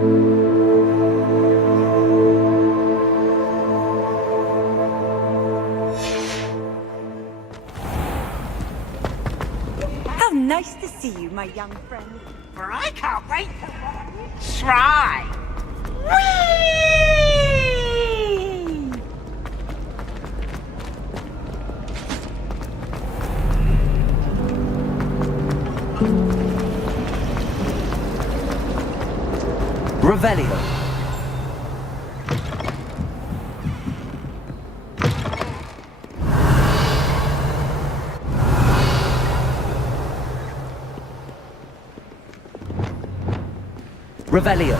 How nice to see you, my young friend. For I can't wait to try. Whee! Revelio. Revelio.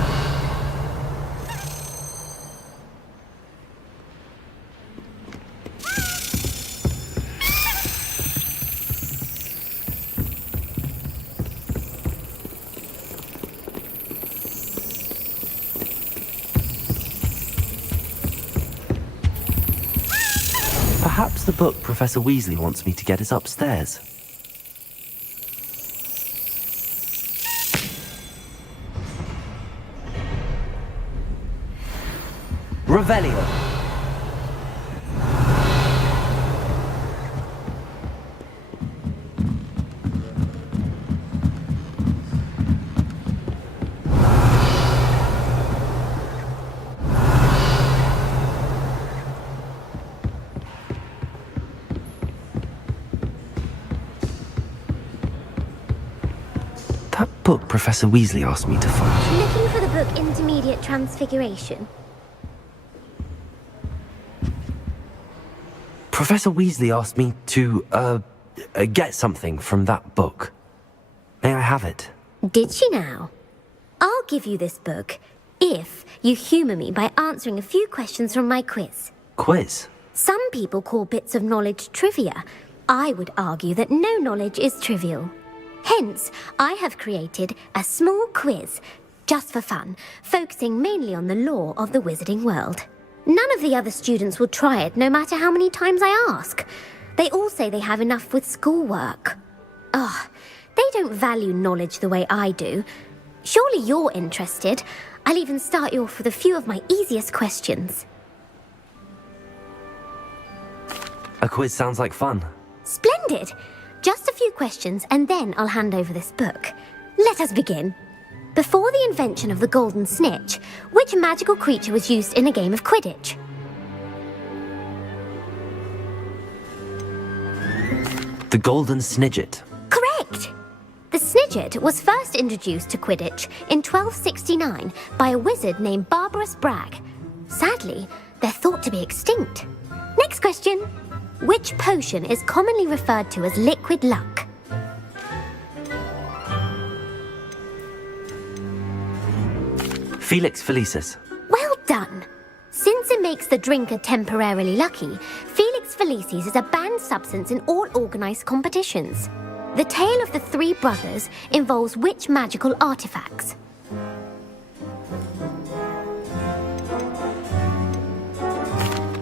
Perhaps the book Professor Weasley wants me to get is upstairs. Revelio. That book Professor Weasley asked me to find. Looking for the book Intermediate Transfiguration? Professor Weasley asked me to, get something from that book. May I have it? Did she now? I'll give you this book if you humour me by answering a few questions from my quiz. Quiz? Some people call bits of knowledge trivia. I would argue that no knowledge is trivial. Hence, I have created a small quiz, just for fun, focusing mainly on the lore of the wizarding world. None of the other students will try it, no matter how many times I ask. They all say they have enough with schoolwork. Ugh, they don't value knowledge the way I do. Surely you're interested. I'll even start you off with a few of my easiest questions. A quiz sounds like fun. Splendid! Just a few questions, and then I'll hand over this book. Let us begin. Before the invention of the golden snitch, which magical creature was used in a game of Quidditch? The Golden Snidget. Correct! The Snidget was first introduced to Quidditch in 1269 by a wizard named Barbarous Bragg. Sadly, they're thought to be extinct. Next question. Which potion is commonly referred to as liquid luck? Felix Felicis. Well done! Since it makes the drinker temporarily lucky, Felix Felicis is a banned substance in all organised competitions. The tale of the three brothers involves which magical artifacts?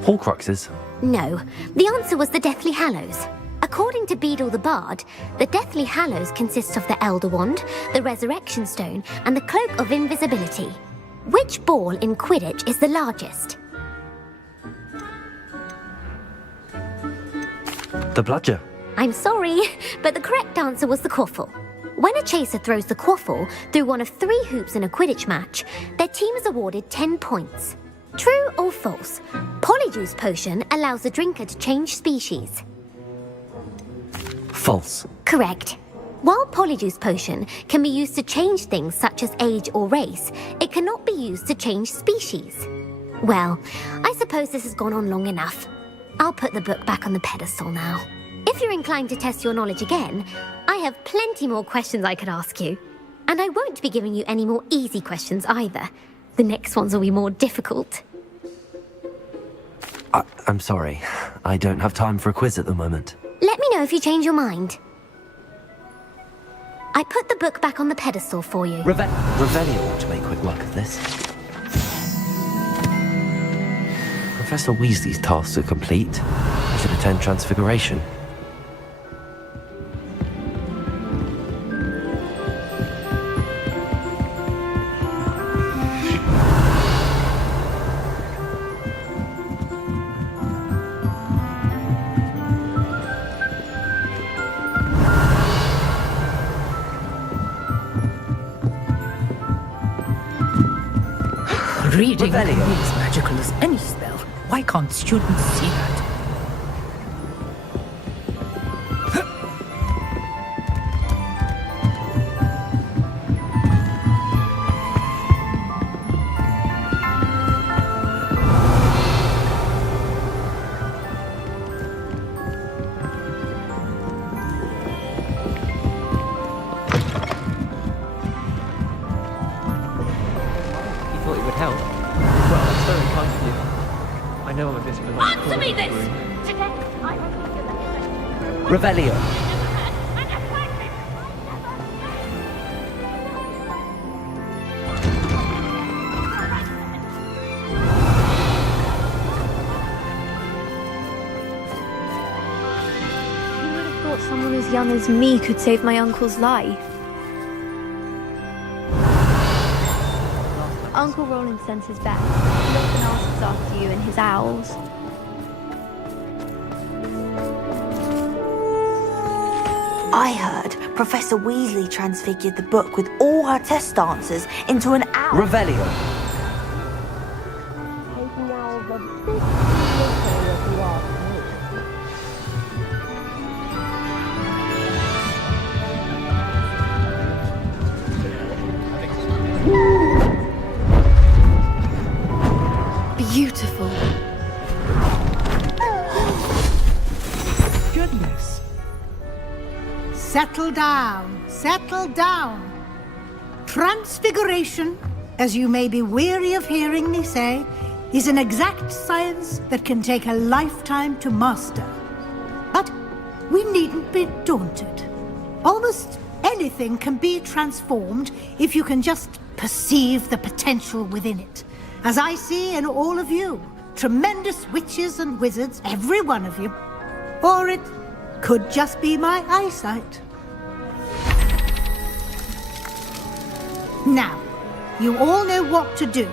Horcruxes. No, the answer was the Deathly Hallows. According to Beedle the Bard, the Deathly Hallows consists of the Elder Wand, the Resurrection Stone, and the Cloak of Invisibility. Which ball in Quidditch is the largest? The Bludger. I'm sorry, but the correct answer was the Quaffle. When a chaser throws the Quaffle through one of 3 hoops in a Quidditch match, their team is awarded 10 points. True or false? Polyjuice Potion allows the drinker to change species. False. Correct. While Polyjuice Potion can be used to change things such as age or race, it cannot be used to change species. Well, I suppose this has gone on long enough. I'll put the book back on the pedestal now. If you're inclined to test your knowledge again, I have plenty more questions I could ask you. And I won't be giving you any more easy questions either. The next ones will be more difficult. I'm sorry. I don't have time for a quiz at the moment. Let me know if you change your mind. I put the book back on the pedestal for you. Revelio ought to make quick work of this. Professor Weasley's tasks are complete. I should attend Transfiguration. Reading Revelio. is magical as any spell. Why can't students see that? You thought it would help? Well, that's very kind of you. I know I'm a bit of a Answer me this! room. Today, I will give you a Revelio. Who would have thought someone as young as me could save my uncle's life? Uncle Roland sends his best. He often asks after you and his owls. I heard Professor Weasley transfigured the book with all her test answers into an owl. Revelio. Beautiful. Goodness. Settle down, settle down. Transfiguration, as you may be weary of hearing me say, is an exact science that can take a lifetime to master. But we needn't be daunted. Almost anything can be transformed if you can just perceive the potential within it. As I see in all of you, tremendous witches and wizards, every one of you. Or it could just be my eyesight. Now, you all know what to do.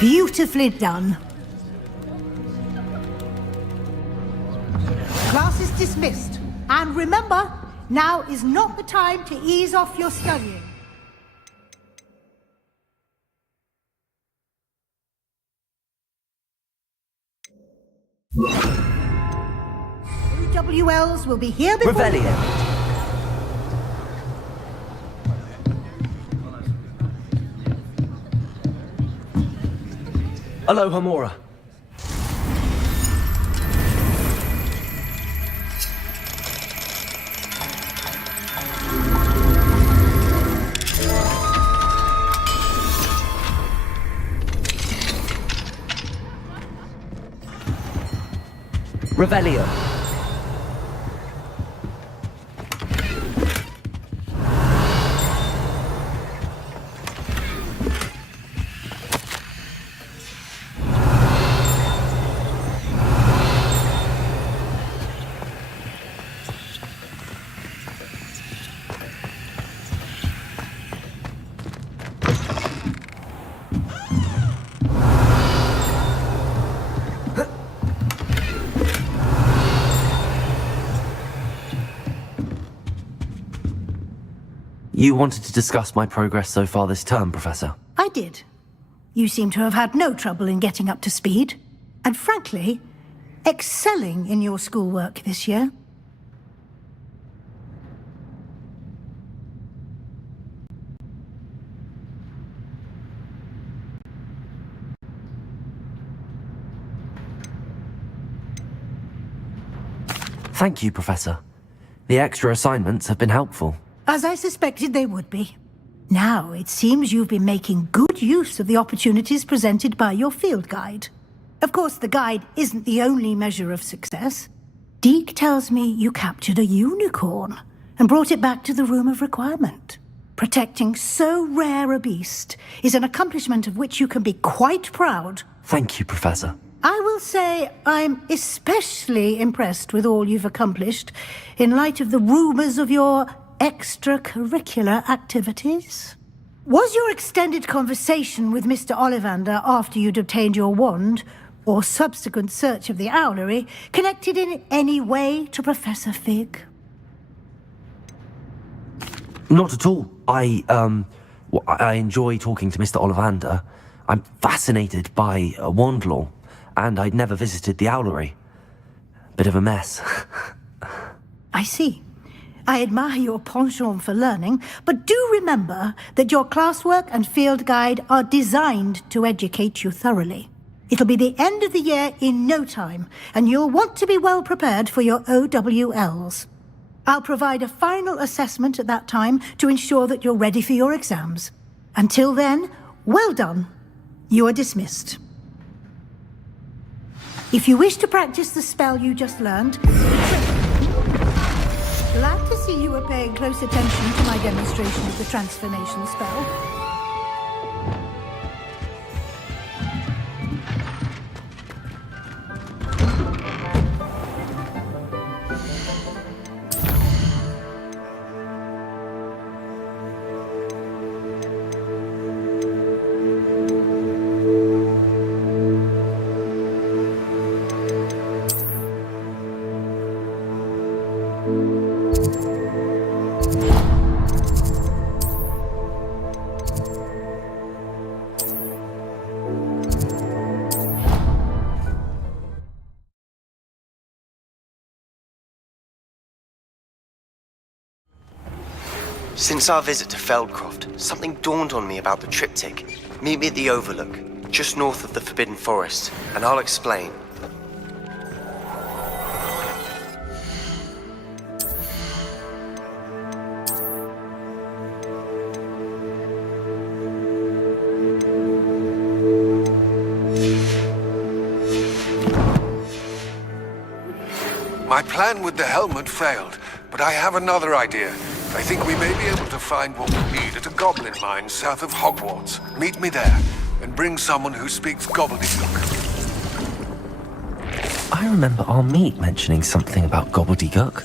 Beautifully done. Class is dismissed. And remember, now is not the time to ease off your studying. WLs will be here before... Revelio. Aloha Mora. Revelio. You wanted to discuss my progress so far this term, Professor? I did. You seem to have had no trouble in getting up to speed. And frankly, excelling in your schoolwork this year. Thank you, Professor. The extra assignments have been helpful. As I suspected they would be. Now, it seems you've been making good use of the opportunities presented by your field guide. Of course, the guide isn't the only measure of success. Deke tells me you captured a unicorn and brought it back to the Room of Requirement. Protecting so rare a beast is an accomplishment of which you can be quite proud. Thank you, Professor. I will say I'm especially impressed with all you've accomplished in light of the rumours of your extracurricular activities. Was your extended conversation with Mr. Ollivander after you'd obtained your wand, or subsequent search of the owlery, connected in any way to Professor Fig? Not at all. I enjoy talking to Mr. Ollivander. I'm fascinated by wand lore, and I'd never visited the owlery. Bit of a mess. I see. I admire your penchant for learning, but do remember that your classwork and field guide are designed to educate you thoroughly. It'll be the end of the year in no time, and you'll want to be well prepared for your OWLs. I'll provide a final assessment at that time to ensure that you're ready for your exams. Until then, well done. You are dismissed. If you wish to practice the spell you just learned, glad to see you are paying close attention to my demonstration of the transformation spell. Since our visit to Feldcroft, something dawned on me about the triptych. Meet me at the Overlook, just north of the Forbidden Forest, and I'll explain. My plan with the helmet failed, but I have another idea. I think we may be able to find what we need at a goblin mine south of Hogwarts. Meet me there, and bring someone who speaks gobbledygook. I remember our meet mentioning something about gobbledygook.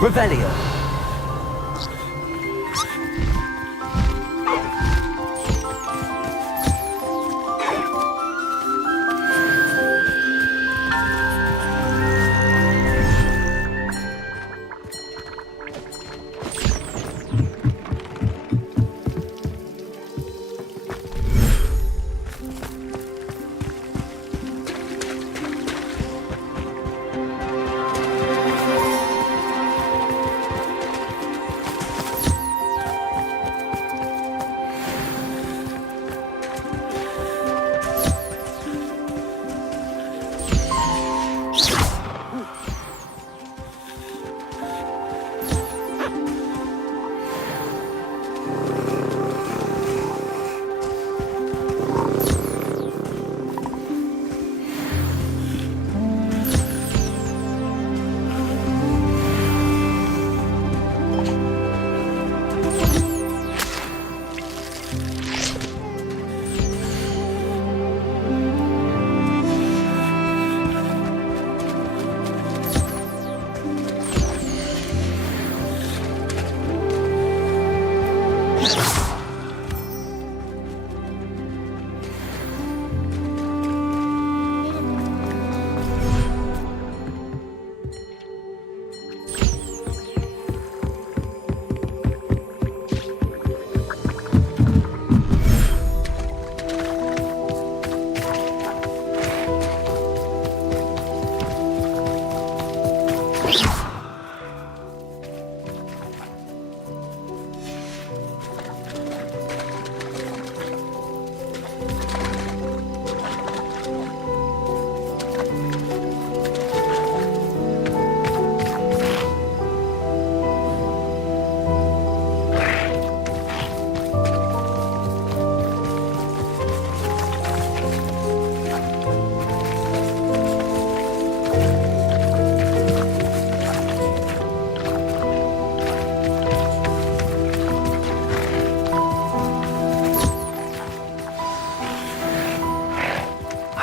Revelio.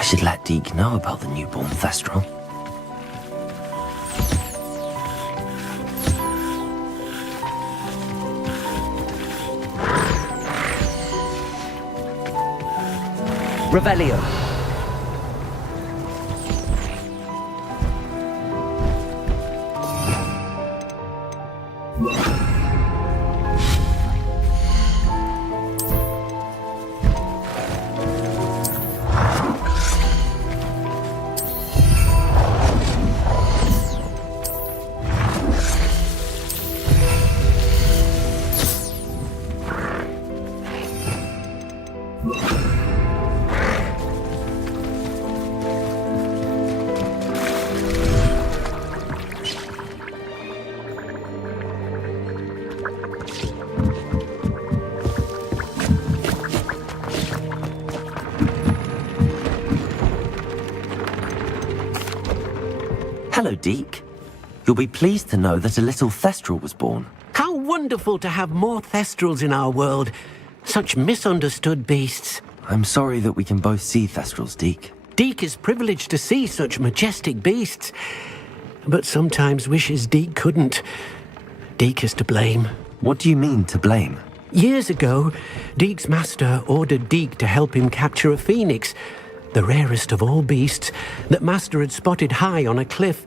should let Deke know about the newborn Thestral. Revelio. Hello, Deke. You'll be pleased to know that a little Thestral was born. How wonderful to have more Thestrals in our world. Such misunderstood beasts. I'm sorry that we can both see Thestrals, Deke. Deke is privileged to see such majestic beasts, but sometimes wishes Deke couldn't. Deke is to blame. What do you mean, to blame? Years ago, Deke's master ordered Deke to help him capture a phoenix, the rarest of all beasts, that Master had spotted high on a cliff.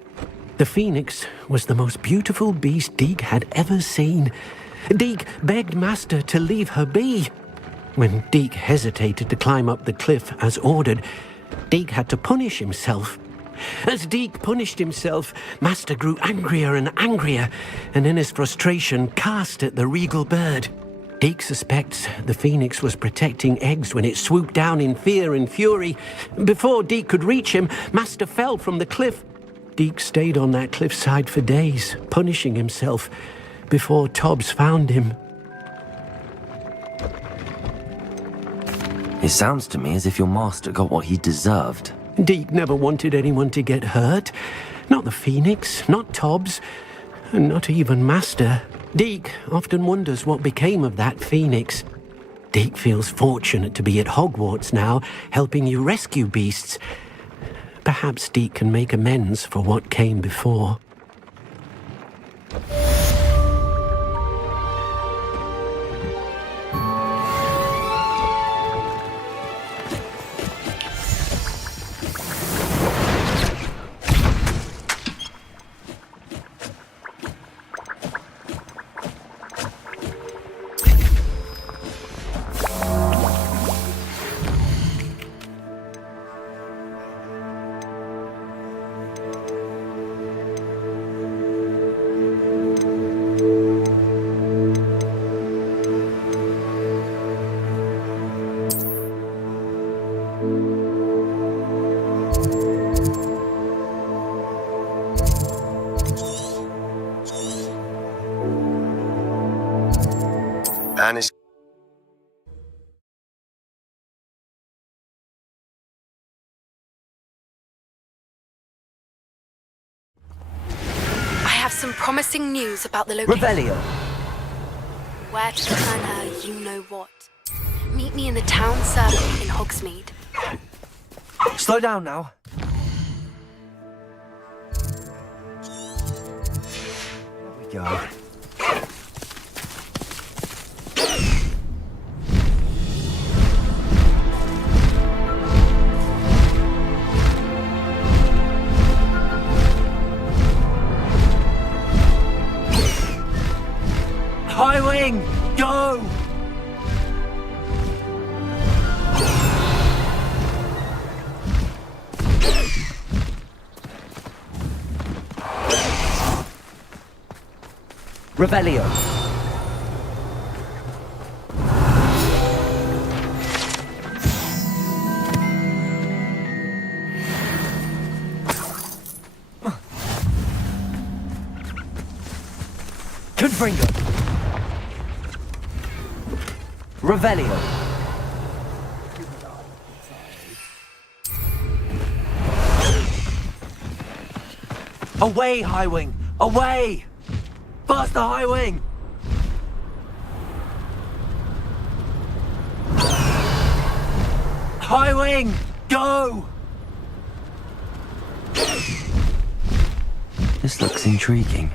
The phoenix was the most beautiful beast Deke had ever seen. Deke begged Master to leave her be. When Deke hesitated to climb up the cliff as ordered, Deke had to punish himself. As Deke punished himself, Master grew angrier and angrier, and in his frustration cast at the regal bird. Deke suspects the phoenix was protecting eggs when it swooped down in fear and fury. Before Deke could reach him, Master fell from the cliff. Deke stayed on that cliffside for days, punishing himself, before Tobbs found him. It sounds to me as if your master got what he deserved. Deke never wanted anyone to get hurt. Not the phoenix, not Tobbs, and not even Master. Deke often wonders what became of that phoenix. Deke feels fortunate to be at Hogwarts now, helping you rescue beasts. Perhaps Deke can make amends for what came before. And it's I have some promising news about the location. Revelio. Where to turn her, you know what. Meet me in the town circle in Hogsmeade. Slow down now. There we go. High wing, go! Revelio. Confringo. Revelio. Away, High Wing! Away! Faster, High Wing! High Wing, go! This looks intriguing.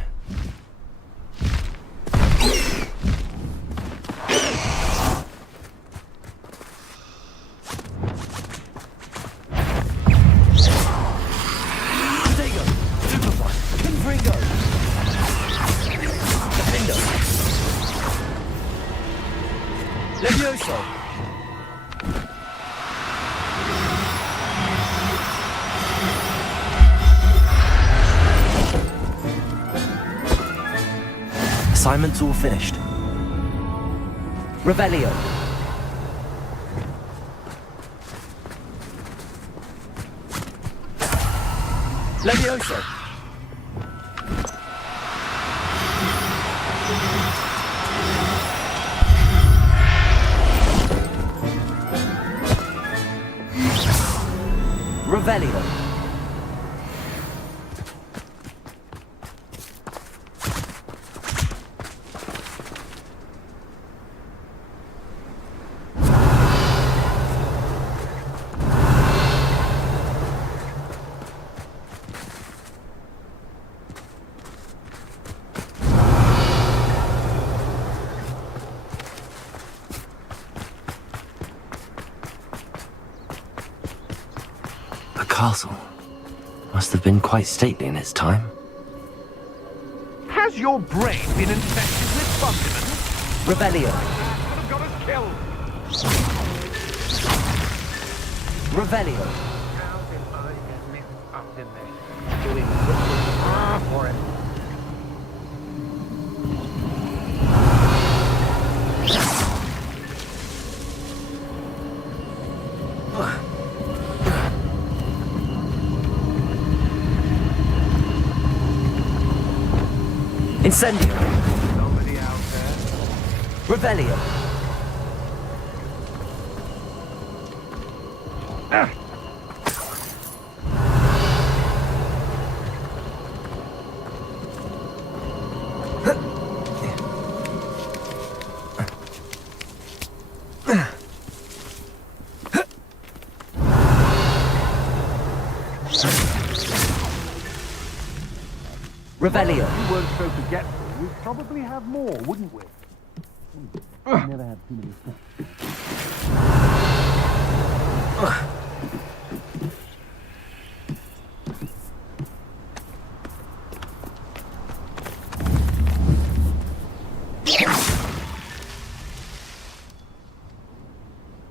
Assignment's all finished. Revelio. Levioso. Revelio. Castle must have been quite stately in its time. Has your brain been infected with fundament? Revelio. Could have got us killed. Revelio. How did I get mixed up in this? Doing for it. Incendio. Somebody out there? Revelio. Revelio. If we weren't so forgetful, we'd probably have more, wouldn't we? Never had too many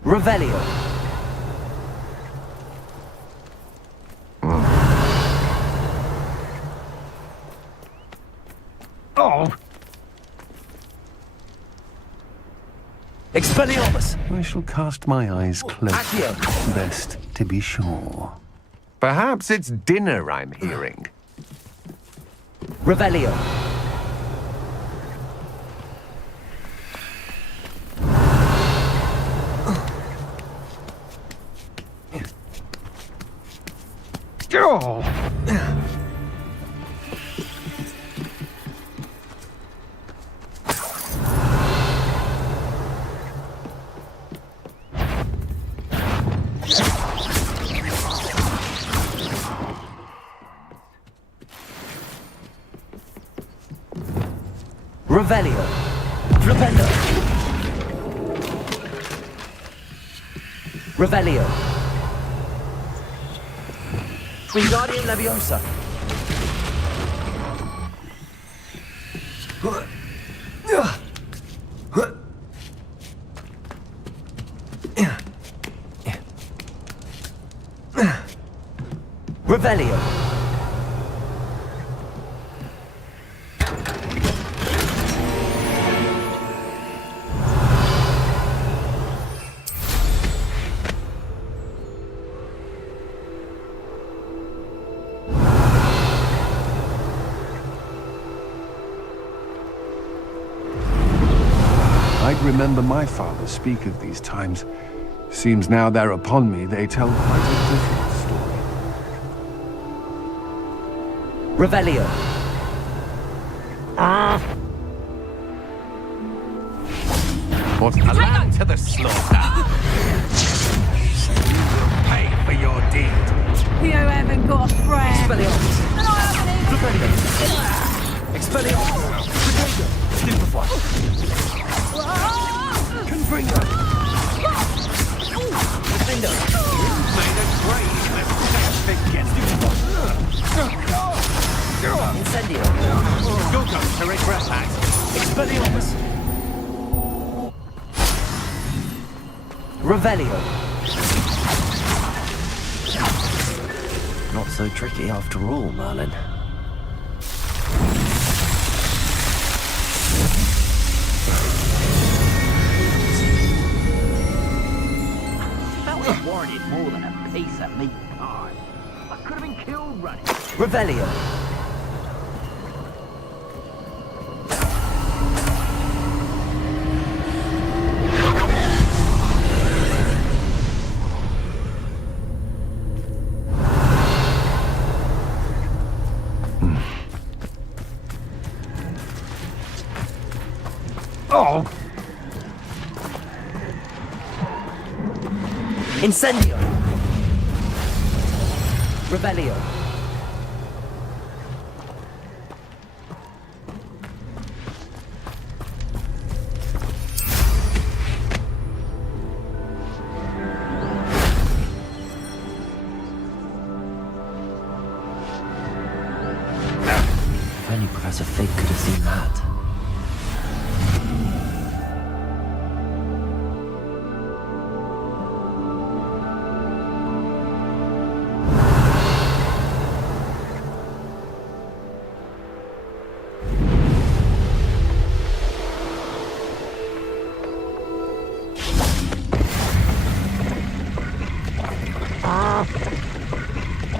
Revelio. Oh! Expelliarmus. I shall cast my eyes close. Accio. Best to be sure. Perhaps it's dinner I'm hearing. Revelio. Oh! Revelio. Flipendo. Revelio. Wingardium Leviosa. Revelio. I'd remember my father speak of these times. Seems now they're upon me, they tell quite a different story. Revelio. What a land to the slaughter! You will pay for your deed. You haven't got a friend. Expelliarmus. And I haven't even... Revelio. Expelliarmus! Revelio! Not so tricky after all, Merlin. That was wanted more than a piece of meat pie. I could have been killed running. Revelio! Oh! Incendio! Revelio! If only Professor Fig could have seen that.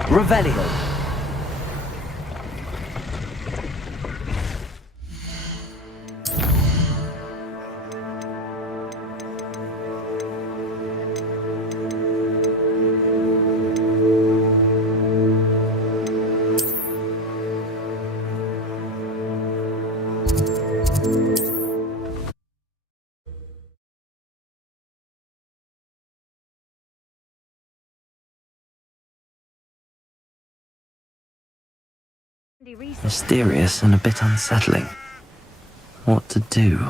Revelio! Mysterious and a bit unsettling. What to do?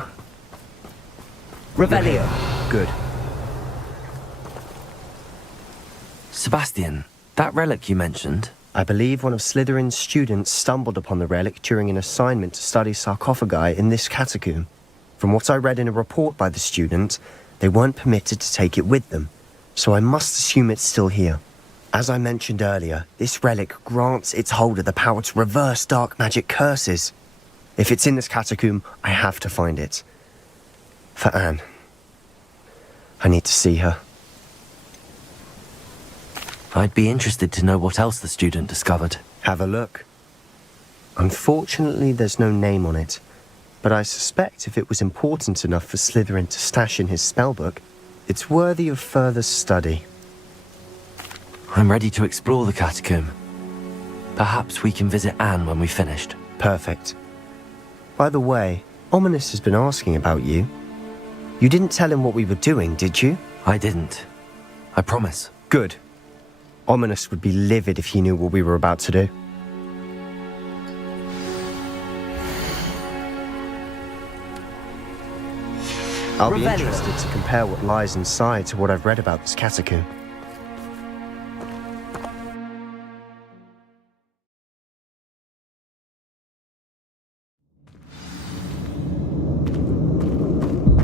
Revelio! Good. Sebastian, that relic you mentioned? I believe one of Slytherin's students stumbled upon the relic during an assignment to study sarcophagi in this catacomb. From what I read in a report by the student, they weren't permitted to take it with them, so I must assume it's still here. As I mentioned earlier, this relic grants its holder the power to reverse dark magic curses. If it's in this catacomb, I have to find it. For Anne. I need to see her. I'd be interested to know what else the student discovered. Have a look. Unfortunately, there's no name on it, but I suspect if it was important enough for Slytherin to stash in his spellbook, it's worthy of further study. I'm ready to explore the catacomb. Perhaps we can visit Anne when we've finished. Perfect. By the way, Ominous has been asking about you. You didn't tell him what we were doing, did you? I didn't. I promise. Good. Ominous would be livid if he knew what we were about to do. I'll be interested to compare what lies inside to what I've read about this catacomb.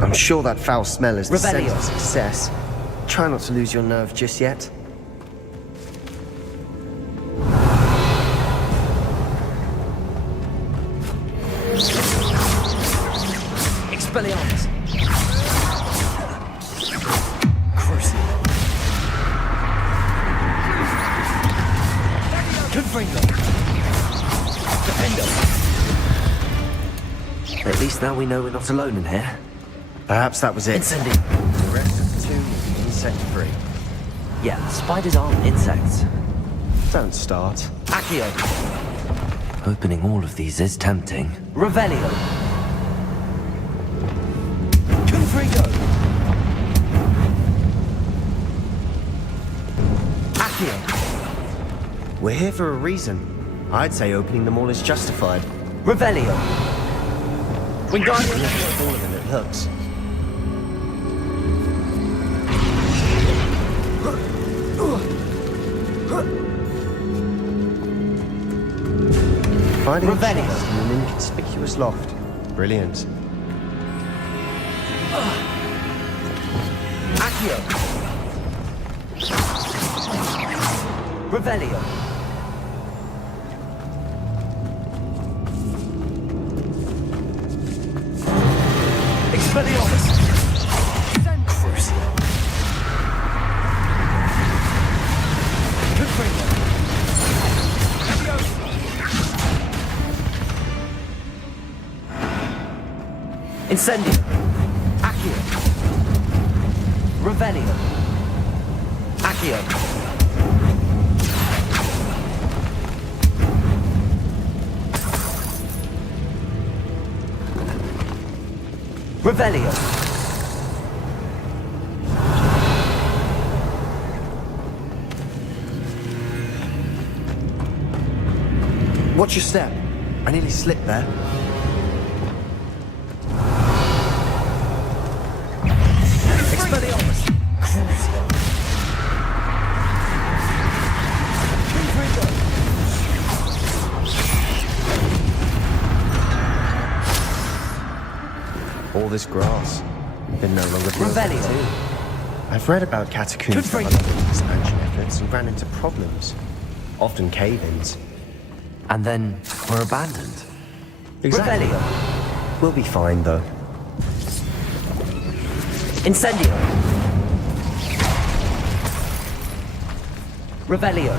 I'm sure that foul smell is the sense of success. Try not to lose your nerve just yet. Expelliarmus! Crucible! Confringo! Defendo! At least now we know we're not alone in here. Perhaps that was it. Incendio! The rest of the tomb will be insect-free. Yeah, spiders aren't insects. Don't start. Accio! Opening all of these is tempting. Revelio! Confringo! Accio! We're here for a reason. I'd say opening them all is justified. Revelio! Wingardium! All of them, it looks. Finding a chest in an inconspicuous loft. Brilliant. Accio. Revelio. Expelliarmus. Crucio. Confringo. Incendio. Accio. Revelio. Accio. Revelio. Watch your step. I nearly slipped there. Expelliarmus. Crucio. Confringo. All this grass. Been no longer built. Revelio. I've read about catacombs that underwent expansion efforts and ran into problems. Often cave-ins. And then were abandoned. Exactly. Revelio. We'll be fine, though. Incendio. Revelio.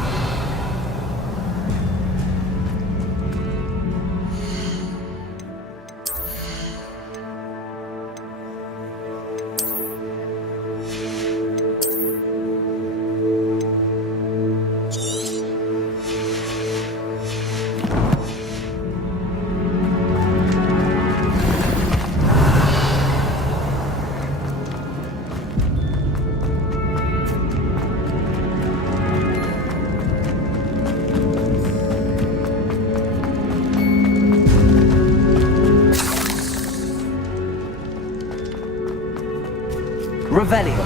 Revelio.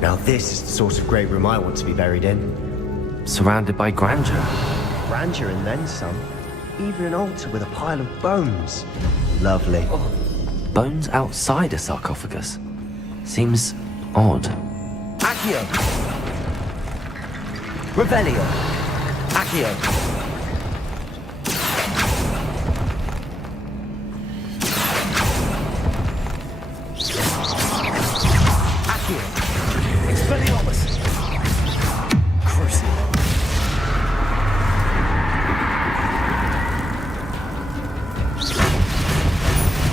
Now this is the sort of great room I want to be buried in. Surrounded by grandeur. Grandeur and then some. Even an altar with a pile of bones. Lovely. Bones outside a sarcophagus. Seems odd. Accio. Revelio. Accio. Expelliarmus. Crucio.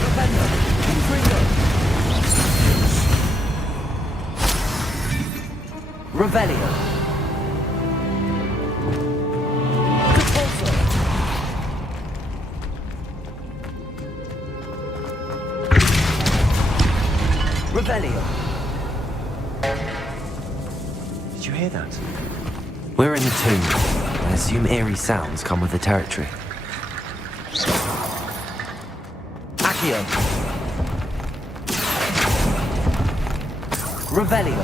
Revelio. Confringo. Revelio. Compulso. Revelio. Did you hear that? We're in the tomb. I assume eerie sounds come with the territory. Accio. Revelio.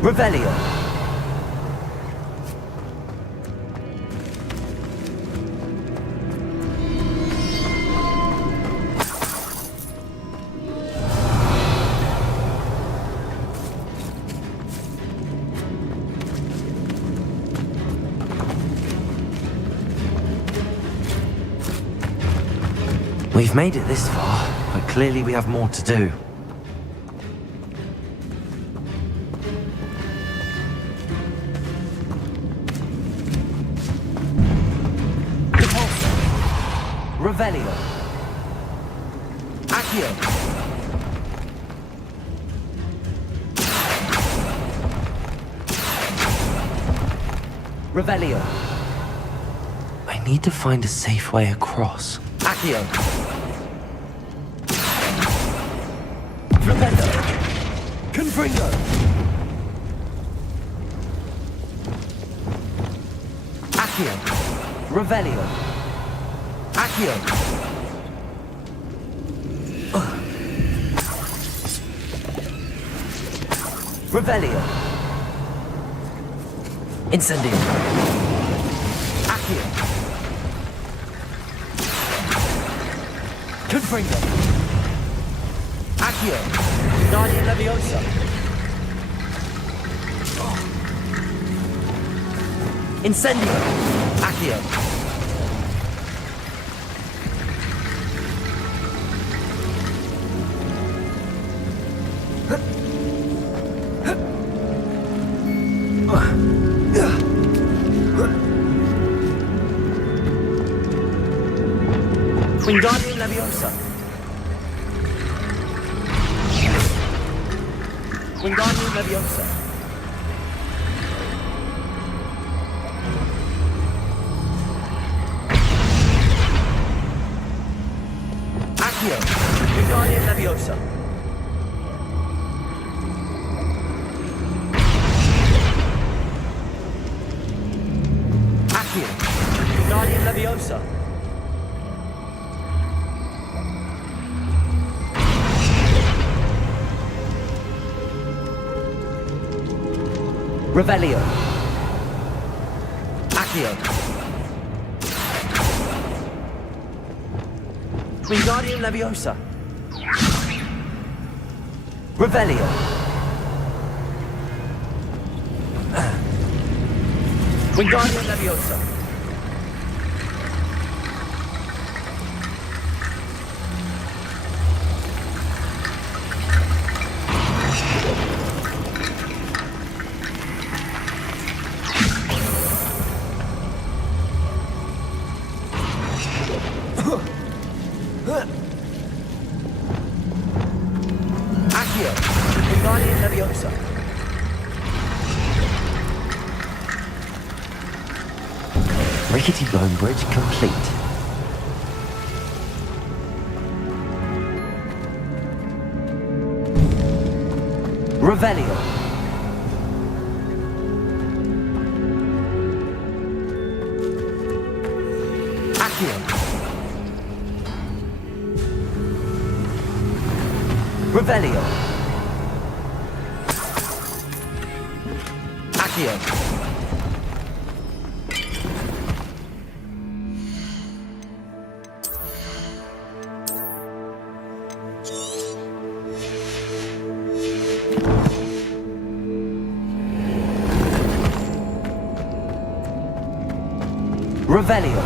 Revelio. We've made it this far, but clearly we have more to do. Revelio. Accio. Revelio. need to find a safe way across. Accio! Flipendo! Confringo! Accio! Revelio! Accio! Revelio! Incendio! Accio! Confringo! Accio! Guardian Leviosa! Incendio! Accio! Wingardium Leviosa! Wingardium Leviosa! Accio! Wingardium Leviosa! Accio! Wingardium Leviosa! Revelio! Accio! Wingardium Leviosa! Revelio! Wingardium Leviosa! Accio! Wingardium Leviosa! Rickety bone bridge complete. Revelio! Accio! Revelio! Accio! Revelio!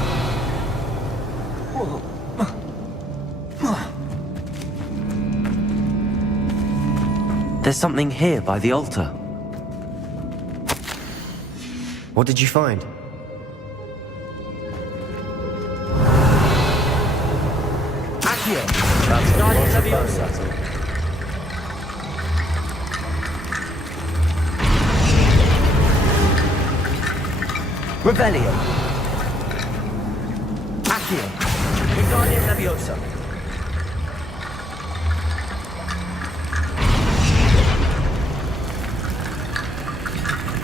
There's something here by the altar. What did you find? Accio! Wingardium Leviosa! Revelio! Accio! Wingardium Leviosa!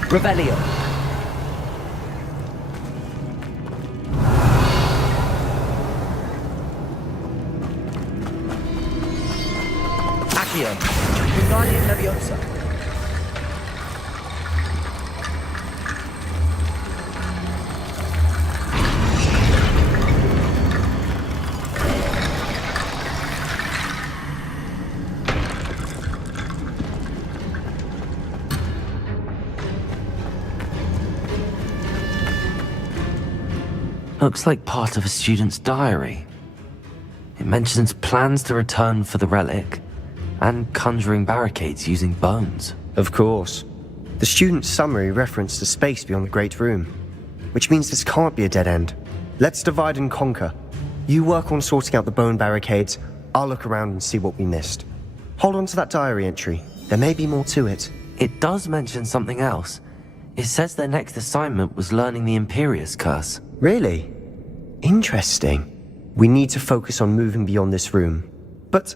Revelio! Accio! Wingardium Leviosa! Looks like part of a student's diary. It mentions plans to return for the relic and conjuring barricades using bones. Of course. The student's summary referenced a space beyond the Great Room, which means this can't be a dead end. Let's divide and conquer. You work on sorting out the bone barricades, I'll look around and see what we missed. Hold on to that diary entry. There may be more to it. It does mention something else. It says their next assignment was learning the Imperius Curse. Really? Interesting. We need to focus on moving beyond this room. But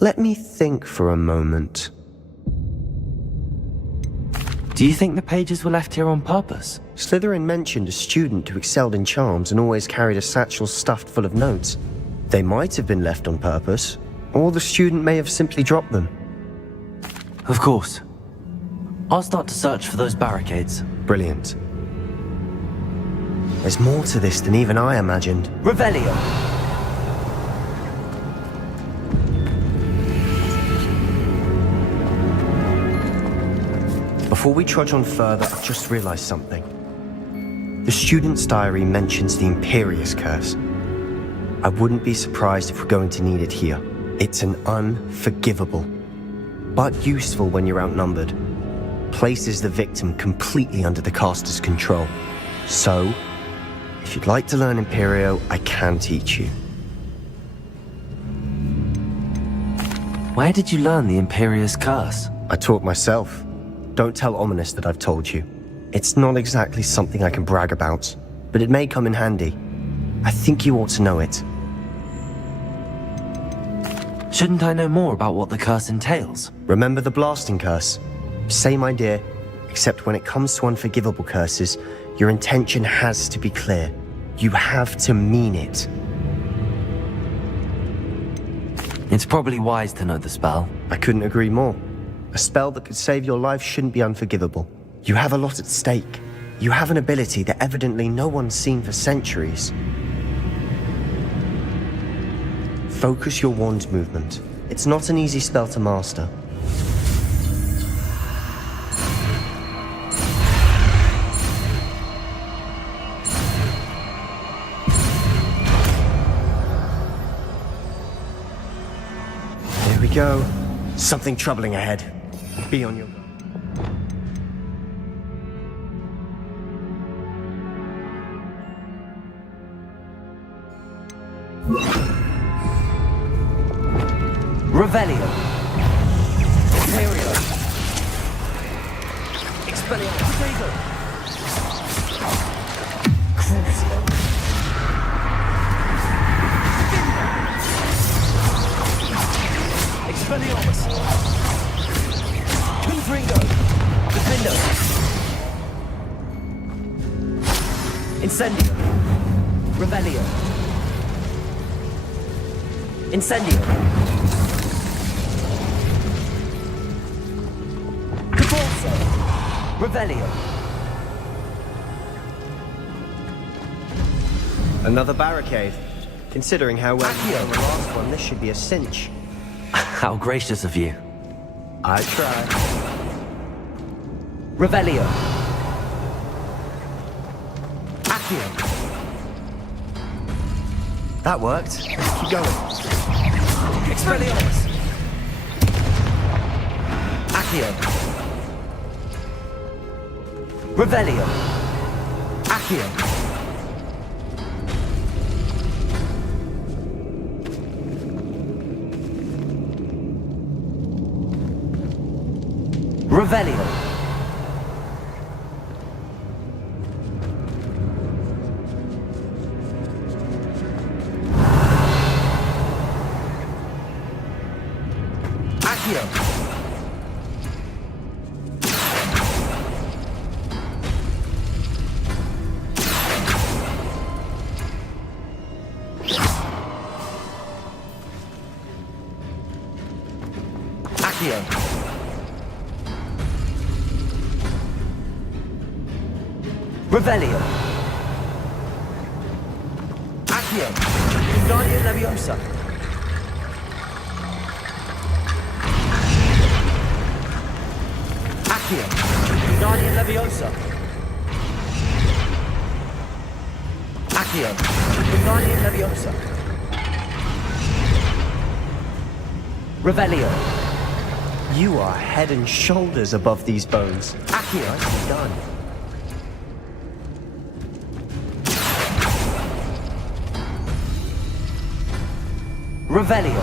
let me think for a moment. Do you think the pages were left here on purpose? Slytherin mentioned a student who excelled in charms and always carried a satchel stuffed full of notes. They might have been left on purpose, or the student may have simply dropped them. Of course. I'll start to search for those barricades. Brilliant. There's more to this than even I imagined. Revelio! Before we trudge on further, I've just realized something. The student's diary mentions the Imperious Curse. I wouldn't be surprised if we're going to need it here. It's an unforgivable, but useful when you're outnumbered. Places the victim completely under the caster's control. So, if you'd like to learn Imperio, I can teach you. Where did you learn the Imperious Curse? I taught myself. Don't tell Ominous that I've told you. It's not exactly something I can brag about, but it may come in handy. I think you ought to know it. Shouldn't I know more about what the curse entails? Remember the blasting curse? Same idea, except when it comes to unforgivable curses, your intention has to be clear. You have to mean it. It's probably wise to know the spell. I couldn't agree more. A spell that could save your life shouldn't be unforgivable. You have a lot at stake. You have an ability that evidently no one's seen for centuries. Focus your wand movement. It's not an easy spell to master. There we go. Something troubling ahead. Be on your guard. Revelio. Imperio. Expelliarmus. Crucio. Expelliarmus. Confringo. Defendo. Incendio. Revelio. Incendio. Caforzo. Revelio. Another barricade. Considering how well you did on the last one, this should be a cinch. How gracious of you. I tried. Revelio. Accio. That worked. Keep going. Expelliarmus. Accio. Revelio. Accio. Revelio. Accio. Accio. Revelio. Accio. Guardian Leviosa. Accio. Guardian Leviosa. Accio. Guardian Leviosa. Revelio. You are head and shoulders above these bones. Accio. Nicely done. Revelio.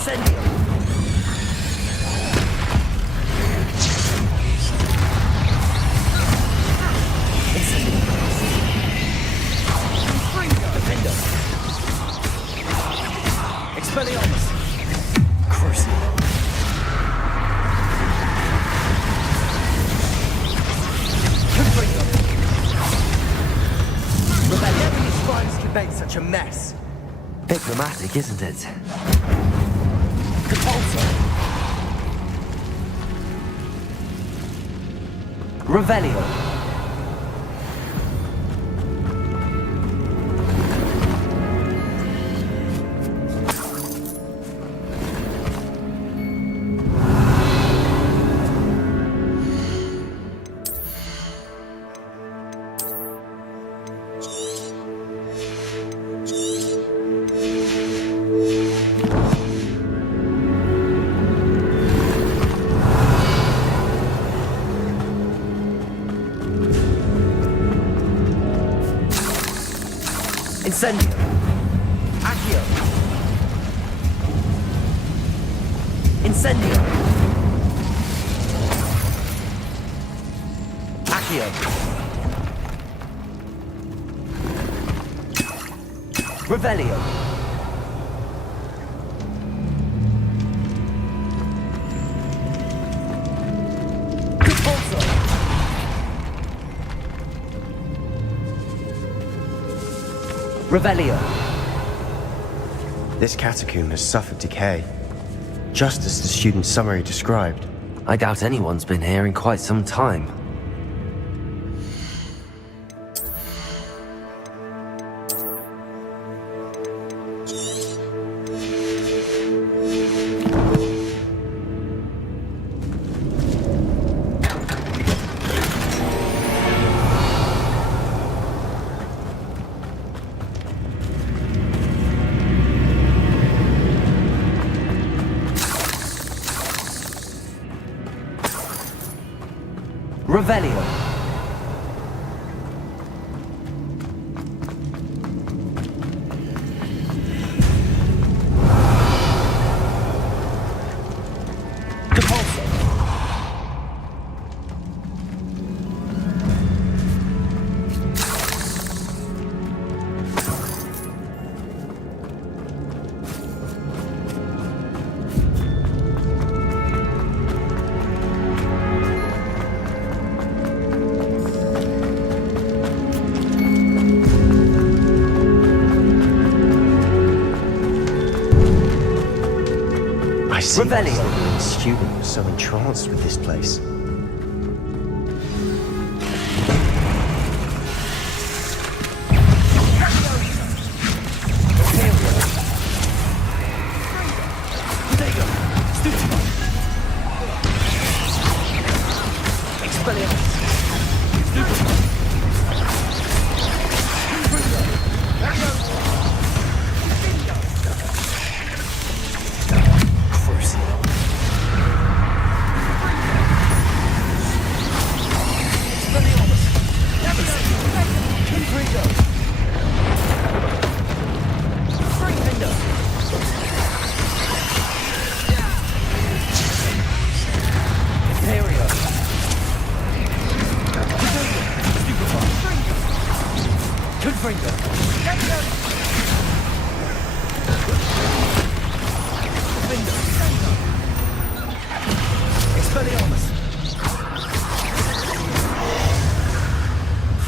Incendio! Defender! Expelliarmus! Crucible! Confringo! Rebellion! These crimes can make such a mess! Bit dramatic, isn't it? Repulsor! Revelio! Incendio! Accio! Incendio! Accio! Revelio! Compulso! Revelio! This catacomb has suffered decay, just as the student's summary described. I doubt anyone's been here in quite some time. Revelio! Compulso! I see why Revelio! the student was so entranced with this place.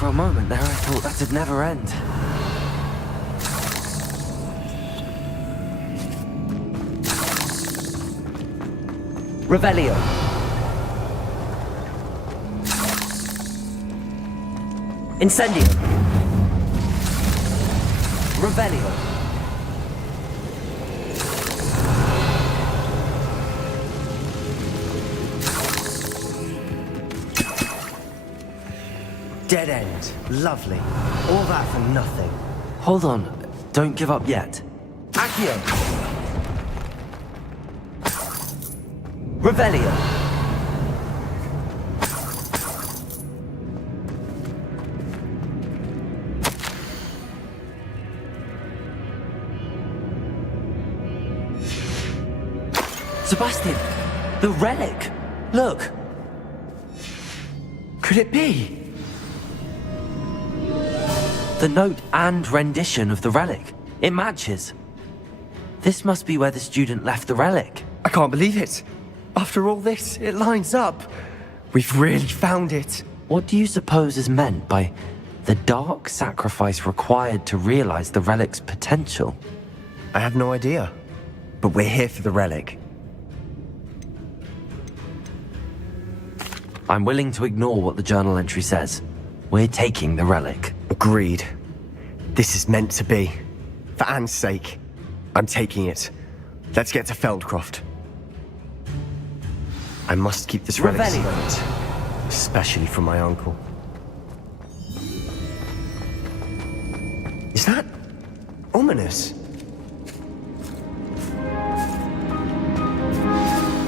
For a moment there, I thought that'd never end. Revelio! Incendio! Revelio! Dead end. Lovely. All that for nothing. Hold on. Don't give up yet. Accio! Revelio! Sebastian, the relic! Look! Could it be? The note and rendition of the relic. It matches. This must be where the student left the relic. I can't believe it. After all this, it lines up. We've really found it. What do you suppose is meant by the dark sacrifice required to realize the relic's potential? I have no idea. But we're here for the relic. I'm willing to ignore what the journal entry says. We're taking the relic. Agreed. This is meant to be. For Anne's sake. I'm taking it. Let's get to Feldcroft. I must keep this relic secret. Especially from my uncle. Is that ominous?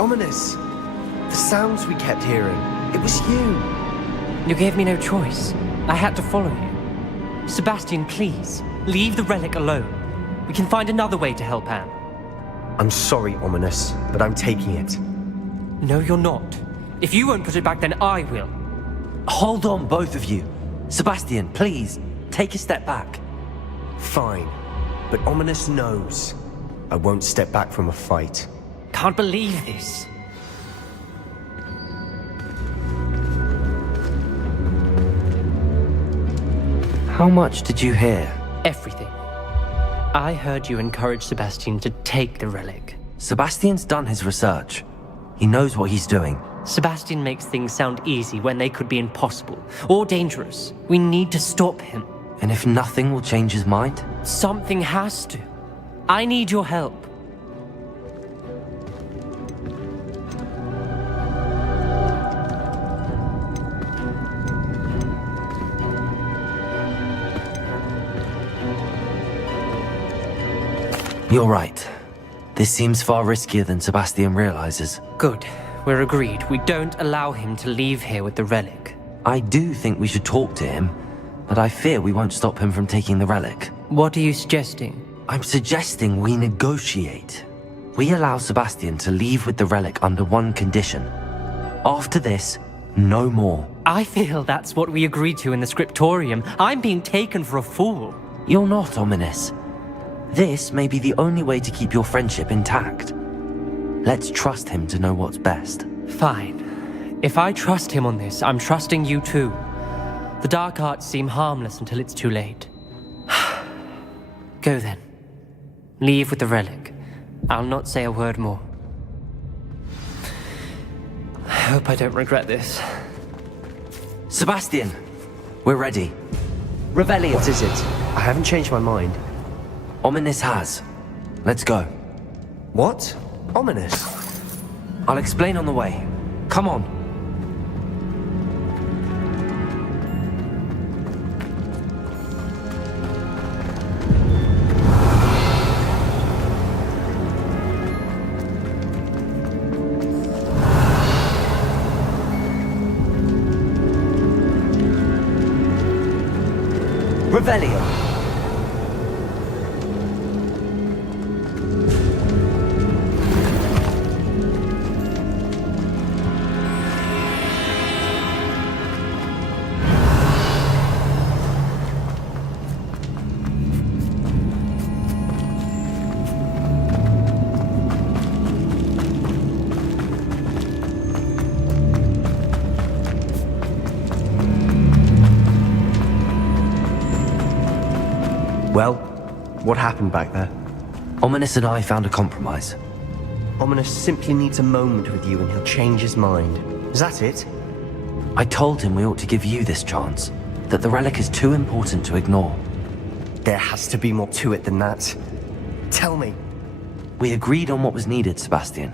Ominous! The sounds we kept hearing. It was you. You gave me no choice. I had to follow you. Sebastian, please, leave the relic alone. We can find another way to help Anne. I'm sorry, Ominous, but I'm taking it. No, you're not. If you won't put it back, then I will. Hold on, both of you. Sebastian, please, take a step back. Fine, but Ominous knows. I won't step back from a fight. Can't believe this. How much did you hear? Everything. I heard you encourage Sebastian to take the relic. Sebastian's done his research. He knows what he's doing. Sebastian makes things sound easy when they could be impossible or dangerous. We need to stop him. And if nothing will change his mind? Something has to. I need your help. You're right. This seems far riskier than Sebastian realizes. Good. We're agreed. We don't allow him to leave here with the relic. I do think we should talk to him, but I fear we won't stop him from taking the relic. What are you suggesting? I'm suggesting we negotiate. We allow Sebastian to leave with the relic under one condition. After this, no more. I feel that's what we agreed to in the scriptorium. I'm being taken for a fool. You're not, Ominous. This may be the only way to keep your friendship intact. Let's trust him to know what's best. Fine. If I trust him on this, I'm trusting you too. The dark arts seem harmless until it's too late. Go then. Leave with the relic. I'll not say a word more. I hope I don't regret this. Sebastian, we're ready. Revelio. What is it? I haven't changed my mind. Ominous has. Let's go. What? Ominous? I'll explain on the way. Come on. Revelio. Well, what happened back there? Ominous and I found a compromise. Ominous simply needs a moment with you and he'll change his mind. Is that it? I told him we ought to give you this chance, that the relic is too important to ignore. There has to be more to it than that. Tell me. We agreed on what was needed, Sebastian.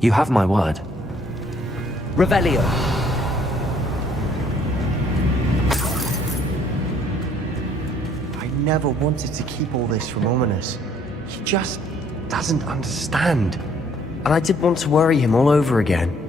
You have my word. Revelio. I never wanted to keep all this from Ominous. He just doesn't understand. And I did want to worry him all over again.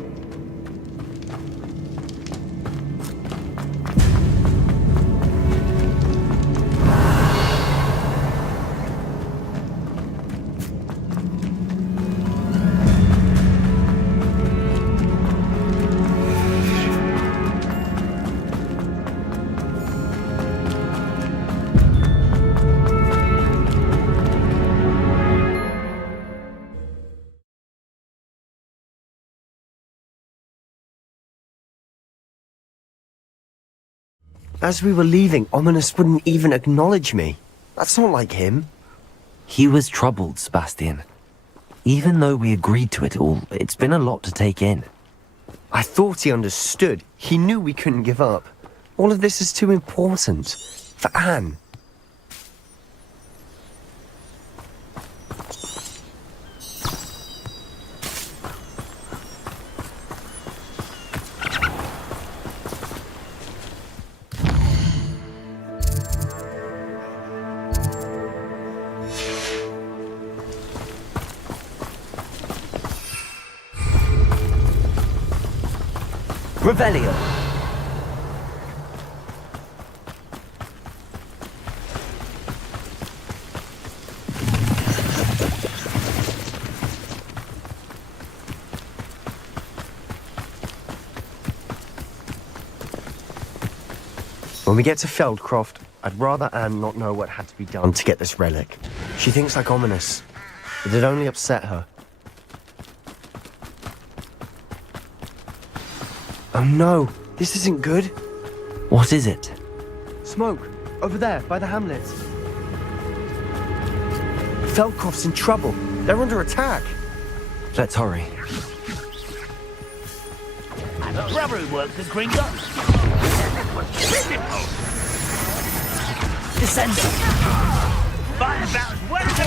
As we were leaving, Ominous wouldn't even acknowledge me. That's not like him. He was troubled, Sebastian. Even though we agreed to it all, it's been a lot to take in. I thought he understood. He knew we couldn't give up. All of this is too important. For Anne. Revelio. When we get to Feldcroft, I'd rather Anne not know what had to be done to get this relic. She thinks like Ominous. It'd only upset her. Oh no, this isn't good. What is it? Smoke, over there, by the hamlet. Feldcroft's in trouble. They're under attack. Let's hurry. I have a brother who works at Gringotts. Descender. Fight about as well as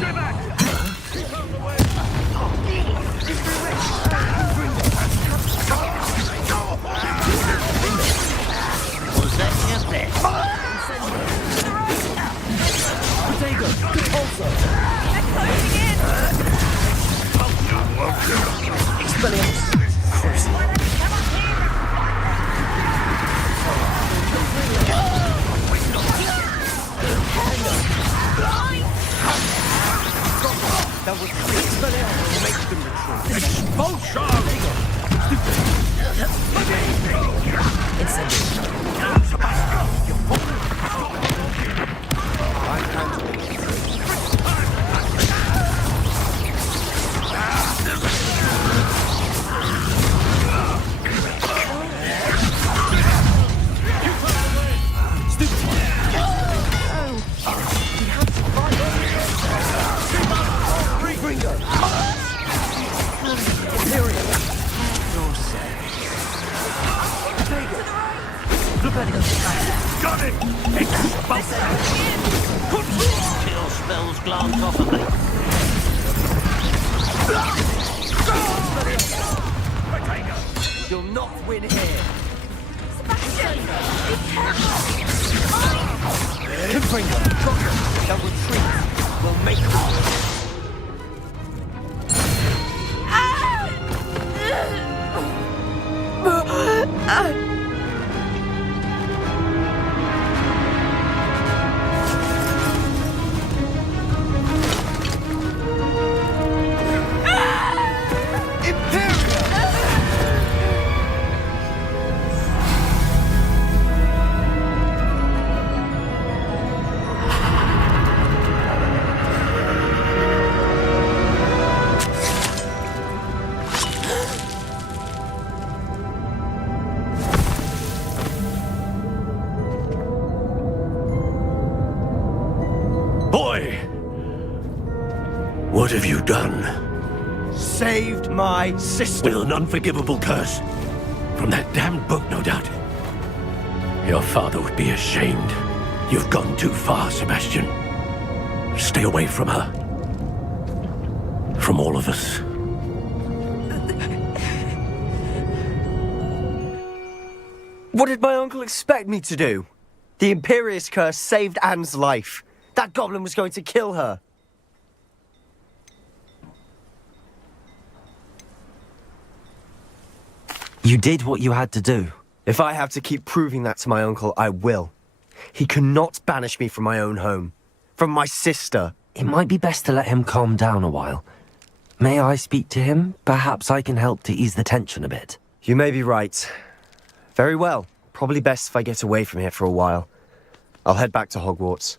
Go back. Was that just there? Potato, also. They're closing in! Expelliarmus. That was Expelliarmus to make them retreat. Expulsion! Got it! Kill spells glance off of me. You'll not win here. Confringo, they'll retreat. We'll make them. What have you done? Saved my sister. With an unforgivable curse. From that damned book, no doubt. Your father would be ashamed. You've gone too far, Sebastian. Stay away from her. From all of us. What did my uncle expect me to do? The Imperious curse saved Anne's life. That goblin was going to kill her. You did what you had to do. If I have to keep proving that to my uncle, I will. He cannot banish me from my own home. From my sister. It might be best to let him calm down a while. May I speak to him? Perhaps I can help to ease the tension a bit. You may be right. Very well. Probably best if I get away from here for a while. I'll head back to Hogwarts.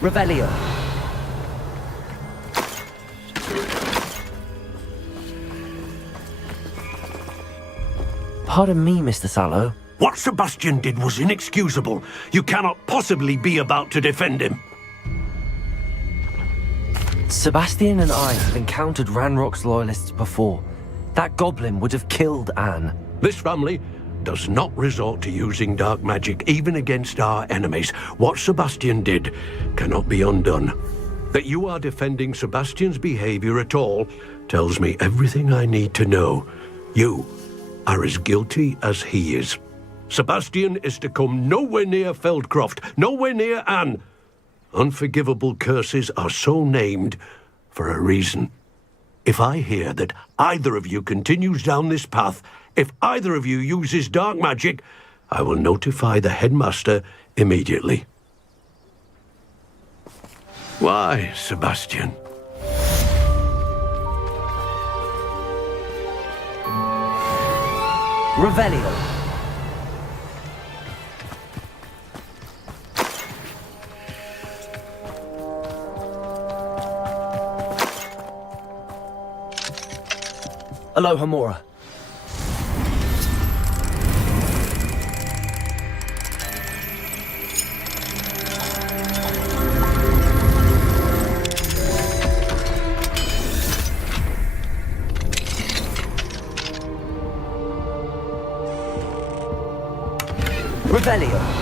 Revelio. Pardon me, Mr. Sallow. What Sebastian did was inexcusable. You cannot possibly be about to defend him. Sebastian and I have encountered Ranrock's loyalists before. That goblin would have killed Anne. This family does not resort to using dark magic even against our enemies. What Sebastian did cannot be undone. That you are defending Sebastian's behavior at all tells me everything I need to know. You are as guilty as he is. Sebastian is to come nowhere near Feldcroft, nowhere near Anne. Unforgivable curses are so named for a reason. If I hear that either of you continues down this path, if either of you uses dark magic, I will notify the headmaster immediately. Why, Sebastian? Revelio. Aloha Mora. Revelio.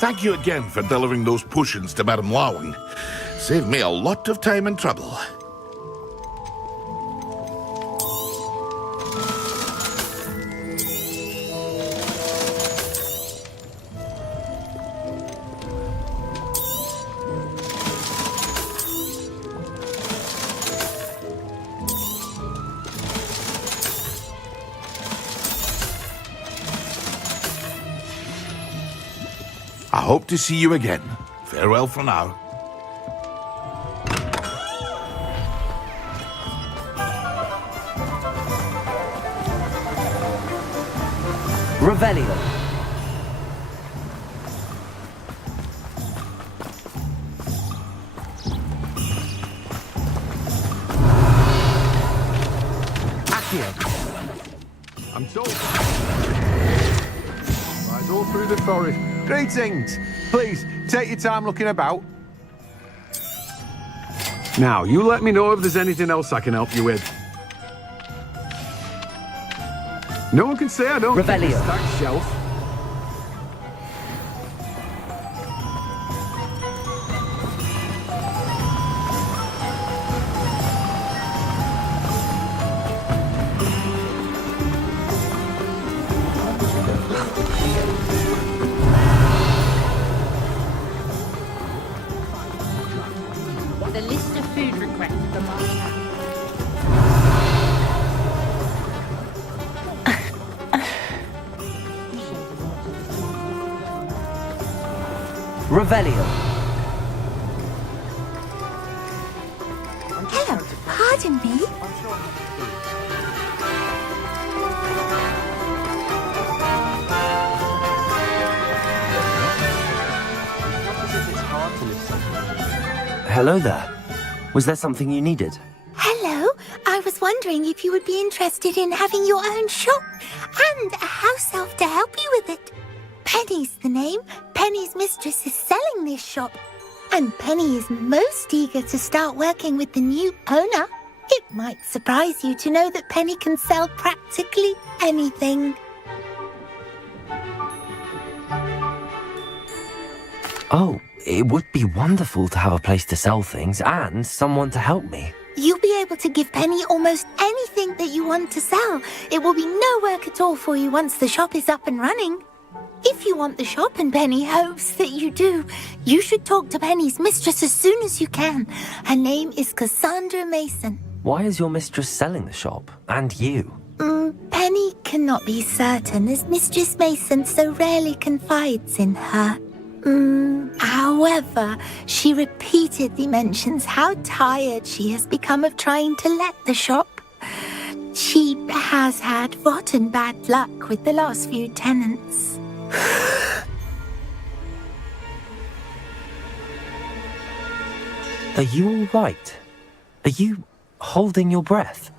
Thank you again for delivering those potions to Madame Lawing. Saved me a lot of time and trouble. I hope to see you again. Farewell for now. Revelio. Accio. I'm told. Right, all through the forest. Greetings! Please, take your time looking about. Now, you let me know if there's anything else I can help you with. No one can say I don't keep a stacked shelf. The list of food requests for my Revelio. Hello, pardon me. Hello there. Was there something you needed? Hello. I was wondering if you would be interested in having your own shop and a house elf to help you with it. Penny's the name. Penny's mistress is selling this shop. And Penny is most eager to start working with the new owner. It might surprise you to know that Penny can sell practically anything. Oh, it would be wonderful to have a place to sell things and someone to help me. You'll be able to give Penny almost anything that you want to sell. It will be no work at all for you once the shop is up and running. If you want the shop and Penny hopes that you do, you should talk to Penny's mistress as soon as you can. Her name is Cassandra Mason. Why is your mistress selling the shop? And you? Penny cannot be certain as Mistress Mason so rarely confides in her. However, she repeatedly mentions how tired she has become of trying to let the shop. She has had rotten bad luck with the last few tenants. Are you all right? Are you holding your breath?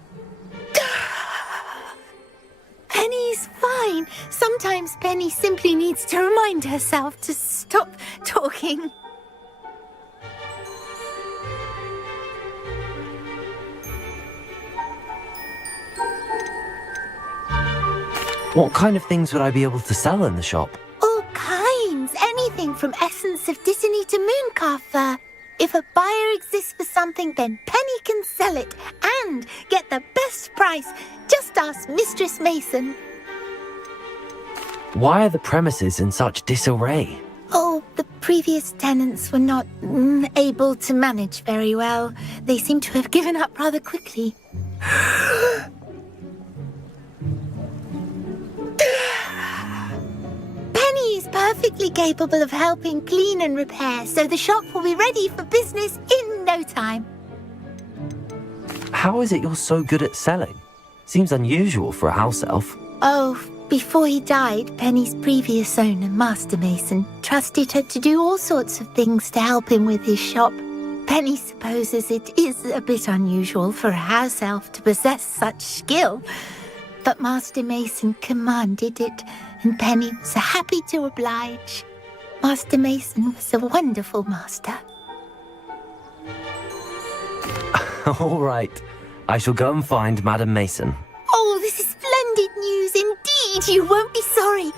Penny's fine. Sometimes Penny simply needs to remind herself to stop talking. What kind of things would I be able to sell in the shop? All kinds. Anything from essence of Disney to mooncalf fur. If a buyer exists for something, then Penny can sell it and get the best price. Just ask Mistress Mason. Why are the premises in such disarray? Oh, the previous tenants were not able to manage very well. They seem to have given up rather quickly. Penny is perfectly capable of helping clean and repair, so the shop will be ready for business in no time. How is it you're so good at selling? Seems unusual for a house elf. Oh, before he died, Penny's previous owner, Master Mason, trusted her to do all sorts of things to help him with his shop. Penny supposes it is a bit unusual for a house elf to possess such skill, but Master Mason commanded it, and Penny was happy to oblige. Master Mason was a wonderful master. All right. I shall go and find Madam Mason. Oh, this is splendid news indeed. You won't be sorry.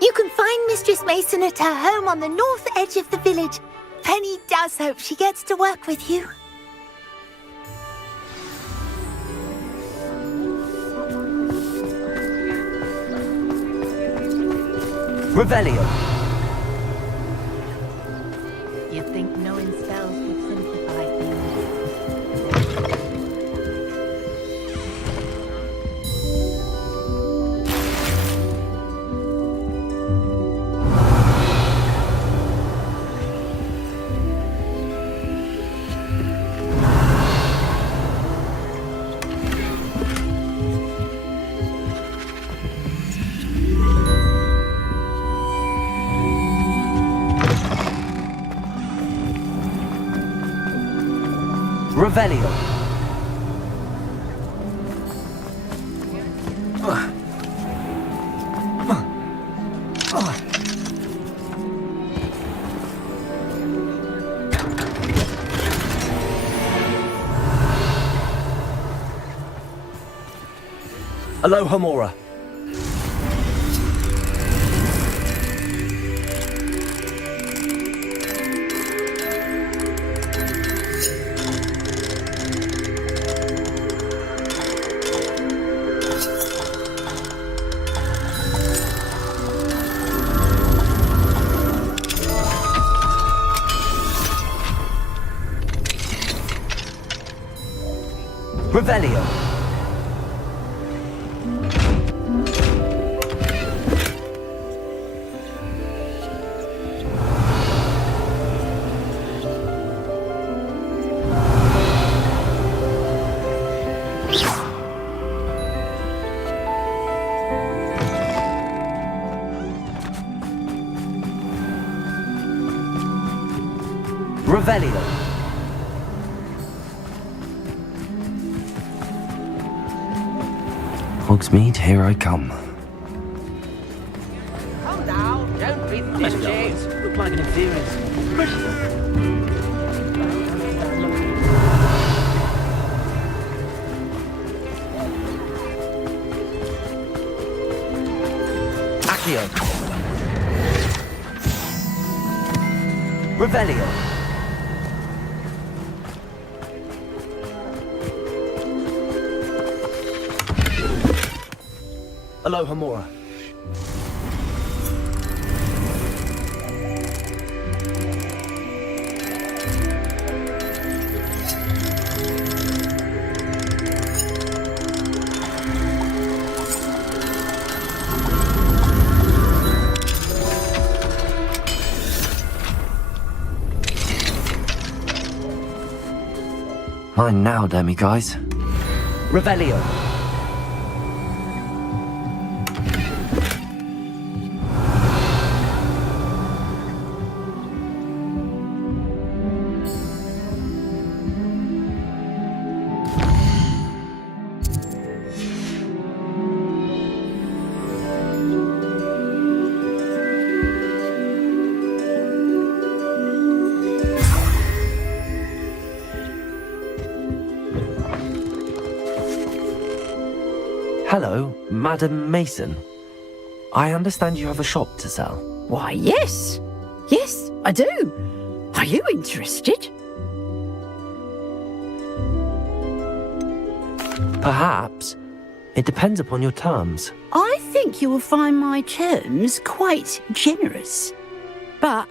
You can find Mistress Mason at her home on the north edge of the village. Penny does hope she gets to work with you. Revelio. You think knowing spells would simplify things? Revelio. Aloha Mora. Revelio. Revelio. Hogsmeade, here I come. Calm down, don't be bitchy. Look like an inferior principal. Accio. Revelio. Aloha Mora. Mine now, demi-guys. Revelio. Hello, Madam Mason. I understand you have a shop to sell. Why, yes. Yes, I do. Are you interested? Perhaps. It depends upon your terms. I think you will find my terms quite generous. But,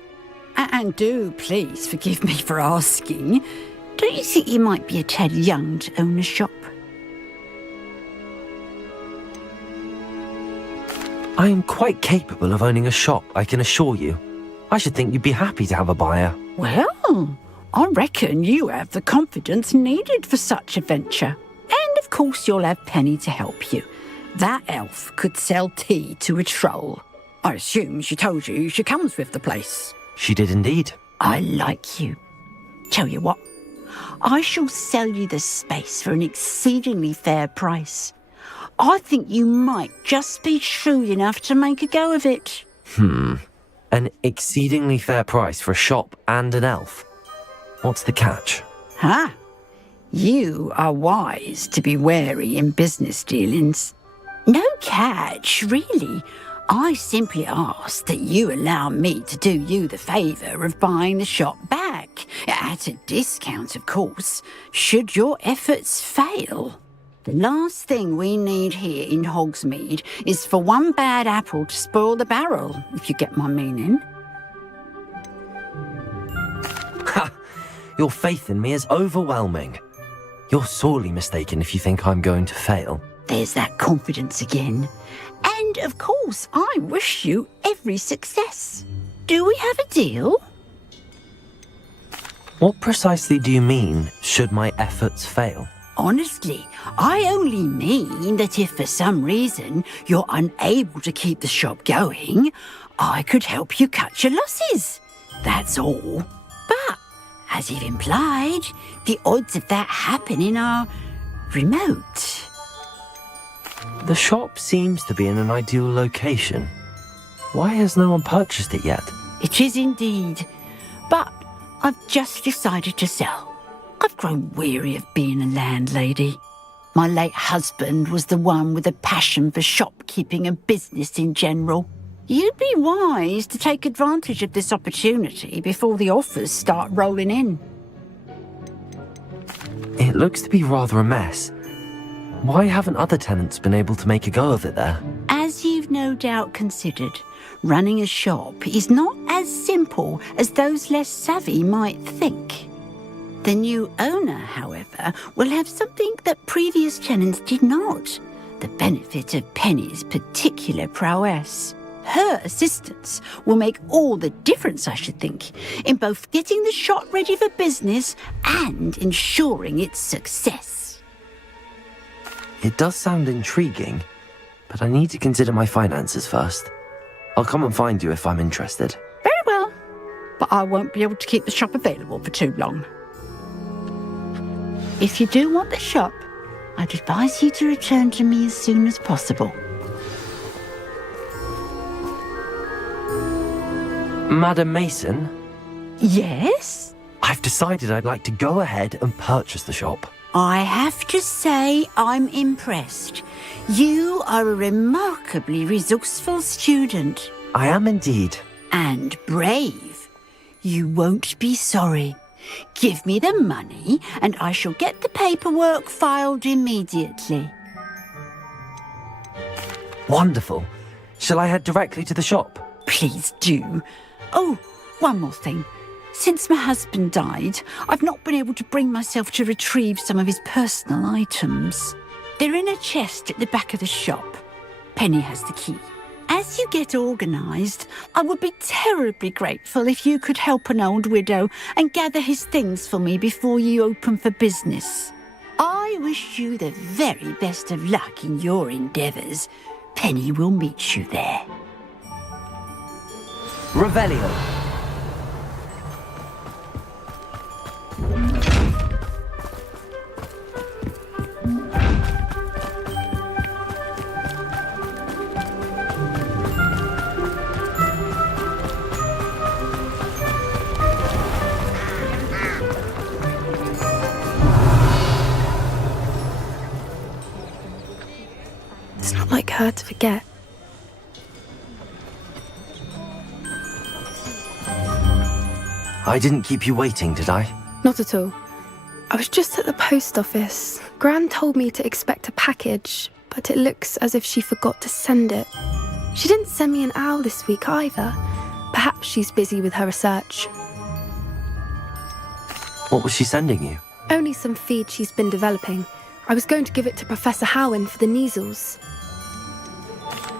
and do please forgive me for asking, don't you think you might be a tad young to own a shop? I am quite capable of owning a shop, I can assure you. I should think you'd be happy to have a buyer. Well, I reckon you have the confidence needed for such a venture. And of course you'll have Penny to help you. That elf could sell tea to a troll. I assume she told you she comes with the place. She did indeed. I like you. Tell you what, I shall sell you the space for an exceedingly fair price. I think you might just be shrewd enough to make a go of it. An exceedingly fair price for a shop and an elf. What's the catch? Ha! You are wise to be wary in business dealings. No catch, really. I simply ask that you allow me to do you the favour of buying the shop back, at a discount, of course, should your efforts fail. The last thing we need here in Hogsmeade is for one bad apple to spoil the barrel, if you get my meaning. Ha! Your faith in me is overwhelming. You're sorely mistaken if you think I'm going to fail. There's that confidence again. And, of course, I wish you every success. Do we have a deal? What precisely do you mean, should my efforts fail? Honestly, I only mean that if for some reason you're unable to keep the shop going, I could help you cut your losses. That's all. But, as you've implied, the odds of that happening are remote. The shop seems to be in an ideal location. Why has no one purchased it yet? It is indeed. But I've just decided to sell. I've grown weary of being a landlady. My late husband was the one with a passion for shopkeeping and business in general. You'd be wise to take advantage of this opportunity before the offers start rolling in. It looks to be rather a mess. Why haven't other tenants been able to make a go of it there? As you've no doubt considered, running a shop is not as simple as those less savvy might think. The new owner, however, will have something that previous tenants did not, the benefit of Penny's particular prowess. Her assistance will make all the difference, I should think, in both getting the shop ready for business and ensuring its success. It does sound intriguing, but I need to consider my finances first. I'll come and find you if I'm interested. Very well, but I won't be able to keep the shop available for too long. If you do want the shop, I'd advise you to return to me as soon as possible. Madam Mason? Yes? I've decided I'd like to go ahead and purchase the shop. I have to say I'm impressed. You are a remarkably resourceful student. I am indeed. And brave. You won't be sorry. Give me the money and I shall get the paperwork filed immediately. Wonderful. Shall I head directly to the shop? Please do. Oh, one more thing. Since my husband died, I've not been able to bring myself to retrieve some of his personal items. They're in a chest at the back of the shop. Penny has the key. As you get organised, I would be terribly grateful if you could help an old widow and gather his things for me before you open for business. I wish you the very best of luck in your endeavours. Penny will meet you there. Revelio. It's not like her to forget. I didn't keep you waiting, did I? Not at all. I was just at the post office. Gran told me to expect a package, but it looks as if she forgot to send it. She didn't send me an owl this week either. Perhaps she's busy with her research. What was she sending you? Only some feed she's been developing. I was going to give it to Professor Howin for the measles.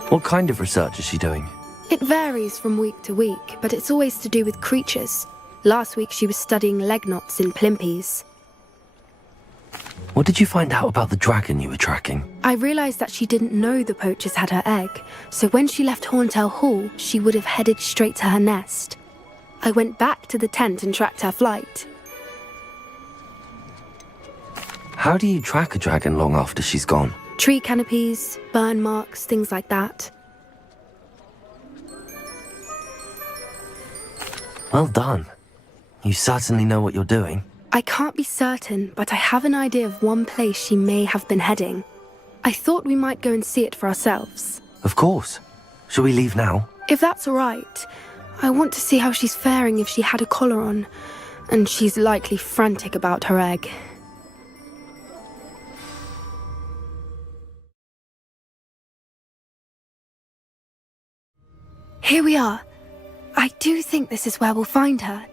What kind of research is she doing? It varies from week to week, but it's always to do with creatures. Last week she was studying leg knots in plimpies. What did you find out about the dragon you were tracking? I realised that she didn't know the poachers had her egg, so when she left Horntail Hall, she would have headed straight to her nest. I went back to the tent and tracked her flight. How do you track a dragon long after she's gone? Tree canopies, burn marks, things like that. Well done. You certainly know what you're doing. I can't be certain, but I have an idea of one place she may have been heading. I thought we might go and see it for ourselves. Of course. Shall we leave now? If that's all right. I want to see how she's faring if she had a collar on. And she's likely frantic about her egg. Here we are. I do think this is where we'll find her.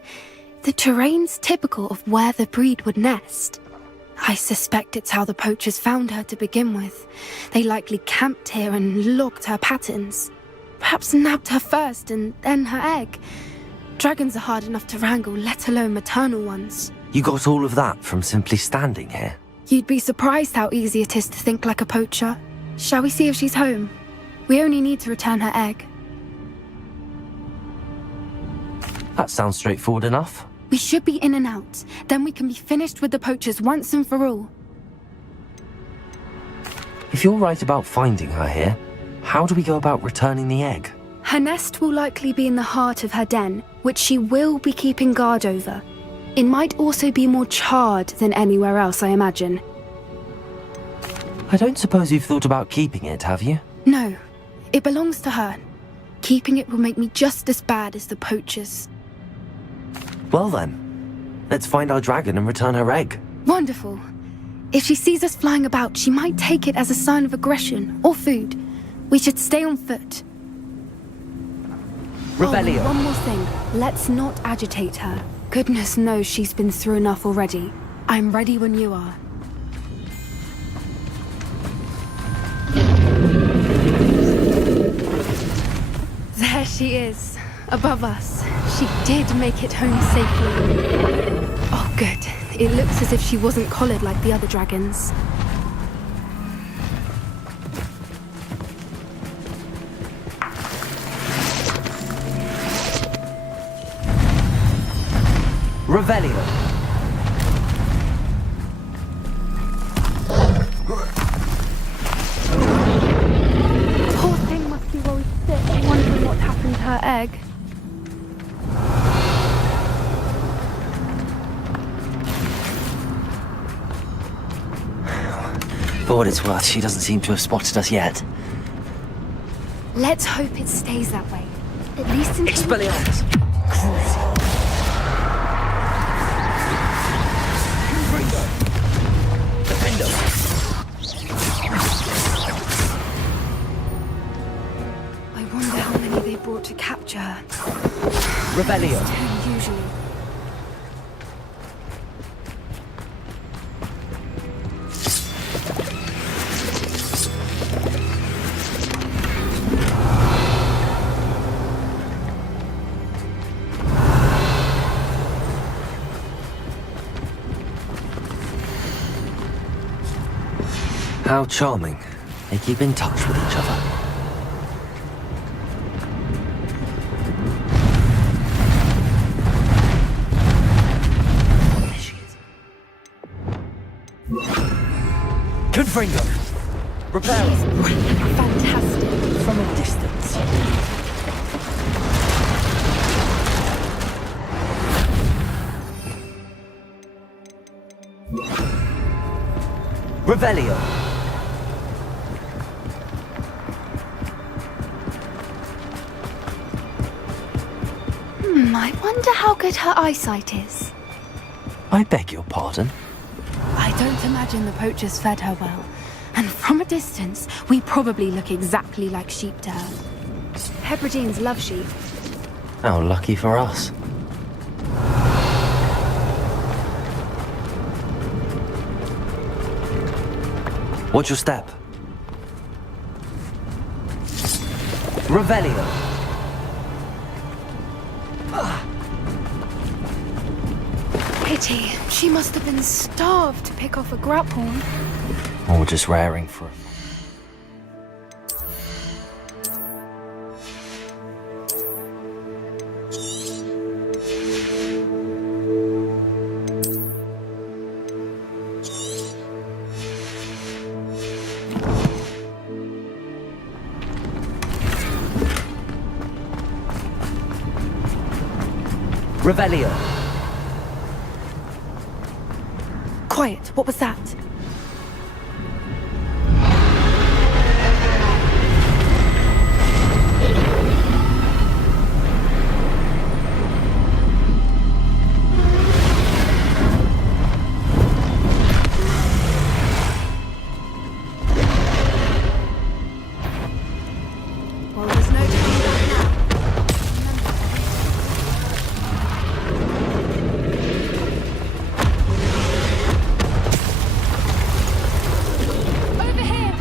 The terrain's typical of where the breed would nest. I suspect it's how the poachers found her to begin with. They likely camped here and logged her patterns. Perhaps nabbed her first and then her egg. Dragons are hard enough to wrangle, let alone maternal ones. You got all of that from simply standing here? You'd be surprised how easy it is to think like a poacher. Shall we see if she's home? We only need to return her egg. That sounds straightforward enough. We should be in and out. Then we can be finished with the poachers once and for all. If you're right about finding her here, how do we go about returning the egg? Her nest will likely be in the heart of her den, which she will be keeping guard over. It might also be more charred than anywhere else, I imagine. I don't suppose you've thought about keeping it, have you? No, it belongs to her. Keeping it will make me just as bad as the poachers. Well then, let's find our dragon and return her egg. Wonderful. If she sees us flying about, she might take it as a sign of aggression or food. We should stay on foot. Revelio. Oh, one more thing. Let's not agitate her. Goodness knows she's been through enough already. I'm ready when you are. There she is, above us. She did make it home safely. Oh, good. It looks as if she wasn't collared like the other dragons. Revelio. beg. For what it's worth, she doesn't seem to have spotted us yet. Let's hope it stays that way. At least until... Expelliarmus! Defendo! I wonder how many they brought to capture her. Revelio! 10 usually. How charming. They keep in touch with each other. There she is. Confringo! Repel! Fantastic. From a distance. Revelio! I wonder how good her eyesight is. I beg your pardon? I don't imagine the poachers fed her well. And from a distance, we probably look exactly like sheep to her. Hebrideans love sheep. How lucky for us. Watch your step. Revelio! Pity. She must have been starved to pick off a grapehorn. Or just raring for it. Revelio! Quiet. What was that? Well, there's no turning back now. Over here!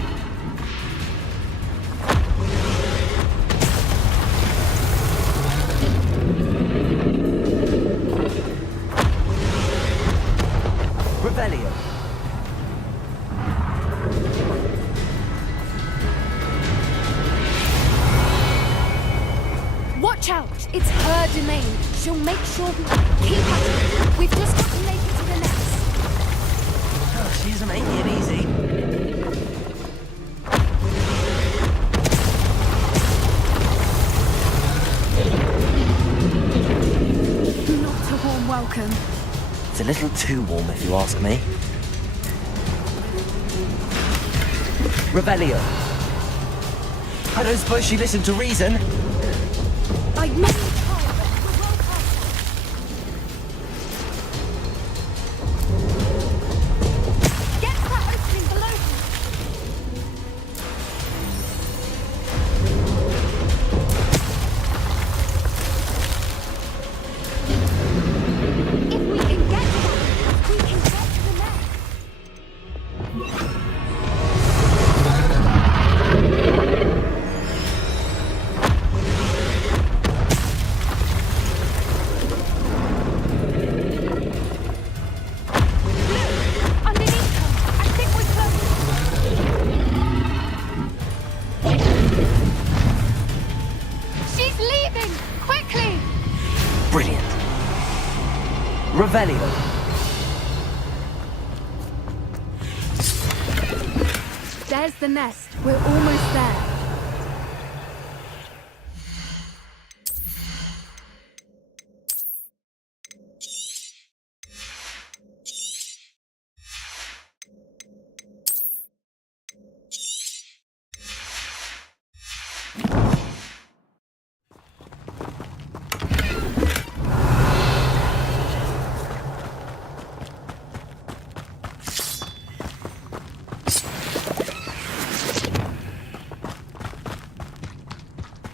Revelio! Watch out! It's her domain. She'll make sure we keep at it. We've just got to make it to the nest. Oh, she isn't making it easy. Not a warm welcome. It's a little too warm, if you ask me. Revelio! I don't suppose she listened to reason. I may try, but we're well past it. Get to that opening below her. If we can get to that, we can get to the nest. Underneath her. I think we're close. She's leaving! Quickly! Brilliant. Revelio! There's the nest. We're almost there.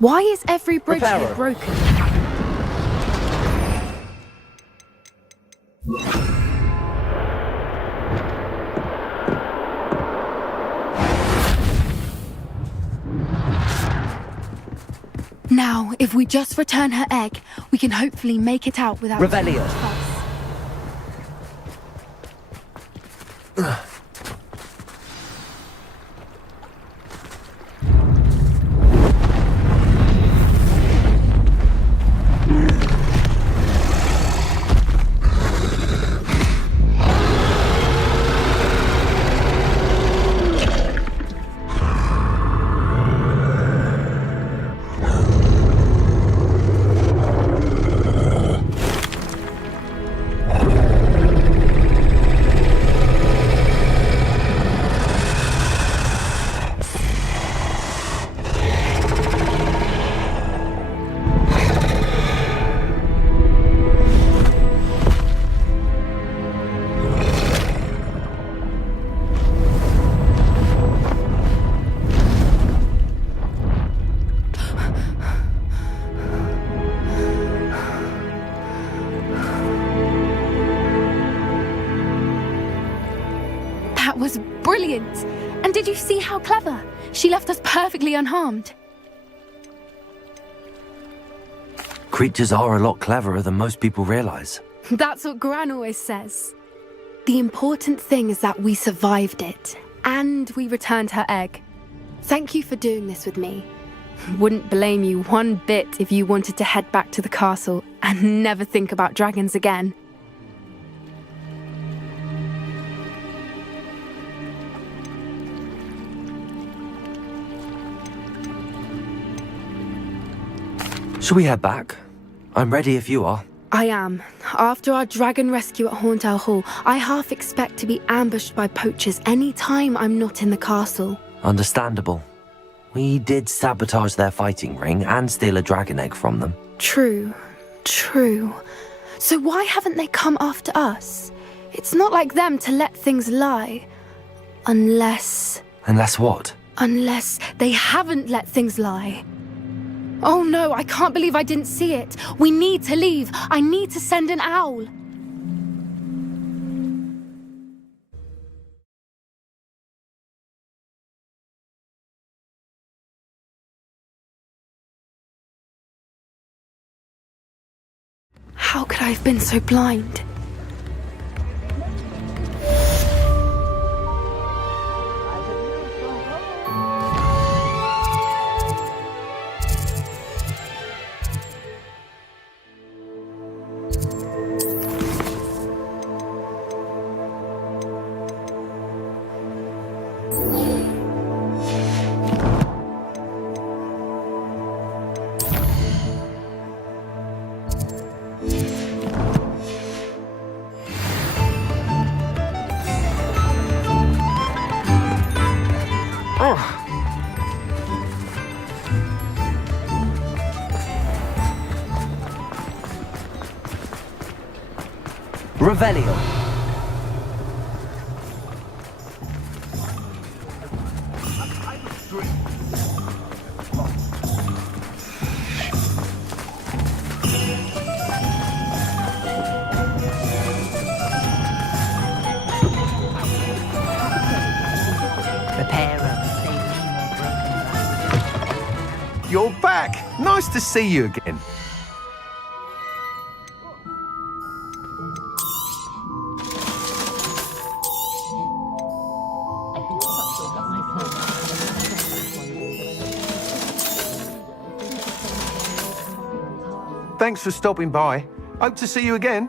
Why is every bridge here Reparo. broken? Now, if we just return her egg, we can hopefully make it out without... Revelio. That was brilliant! And did you see how clever? She left us perfectly unharmed. Creatures are a lot cleverer than most people realize. That's what Gran always says. The important thing is that we survived it, and we returned her egg. Thank you for doing this with me. Wouldn't blame you one bit if you wanted to head back to the castle and never think about dragons again. Shall we head back? I'm ready if you are. I am. After our dragon rescue at Hauntowl Hall, I half expect to be ambushed by poachers any time I'm not in the castle. Understandable. We did sabotage their fighting ring and steal a dragon egg from them. True. So why haven't they come after us? It's not like them to let things lie. Unless what? Unless they haven't let things lie. Oh no, I can't believe I didn't see it. We need to leave. I need to send an owl. How could I have been so blind? Revelio. You're back! Nice to see you again. Thanks for stopping by. Hope to see you again.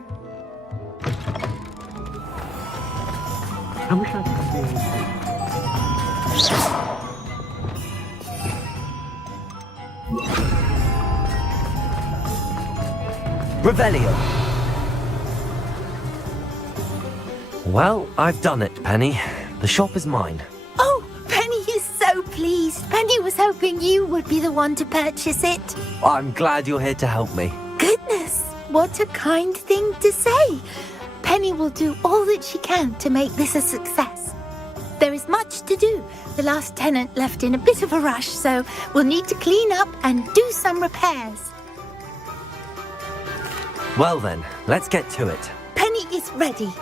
I wish I could Revelio. Well, I've done it, Penny. The shop is mine. Oh, Penny is so pleased. Penny was hoping you would be the one to purchase it. I'm glad you're here to help me. Goodness, what a kind thing to say. Penny will do all that she can to make this a success. There is much to do. The last tenant left in a bit of a rush, so we'll need to clean up and do some repairs. Well then, let's get to it. Penny is ready.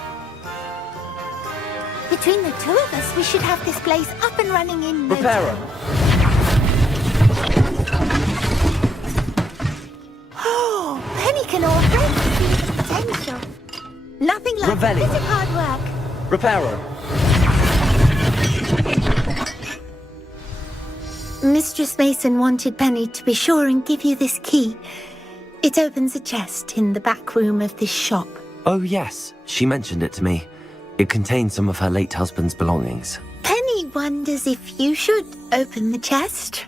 Between the two of us, we should have this place up and running in no Repairer. time. Oh, Penny can already see the potential. Nothing like a bit of hard work. Repairer. Mistress Mason wanted Penny to be sure and give you this key. It opens a chest in the back room of this shop. Oh yes, she mentioned it to me. It contains some of her late husband's belongings. Penny wonders if you should open the chest.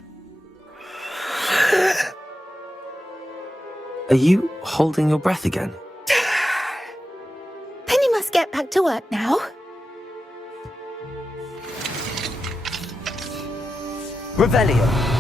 Are you holding your breath again? Penny must get back to work now. Revelio.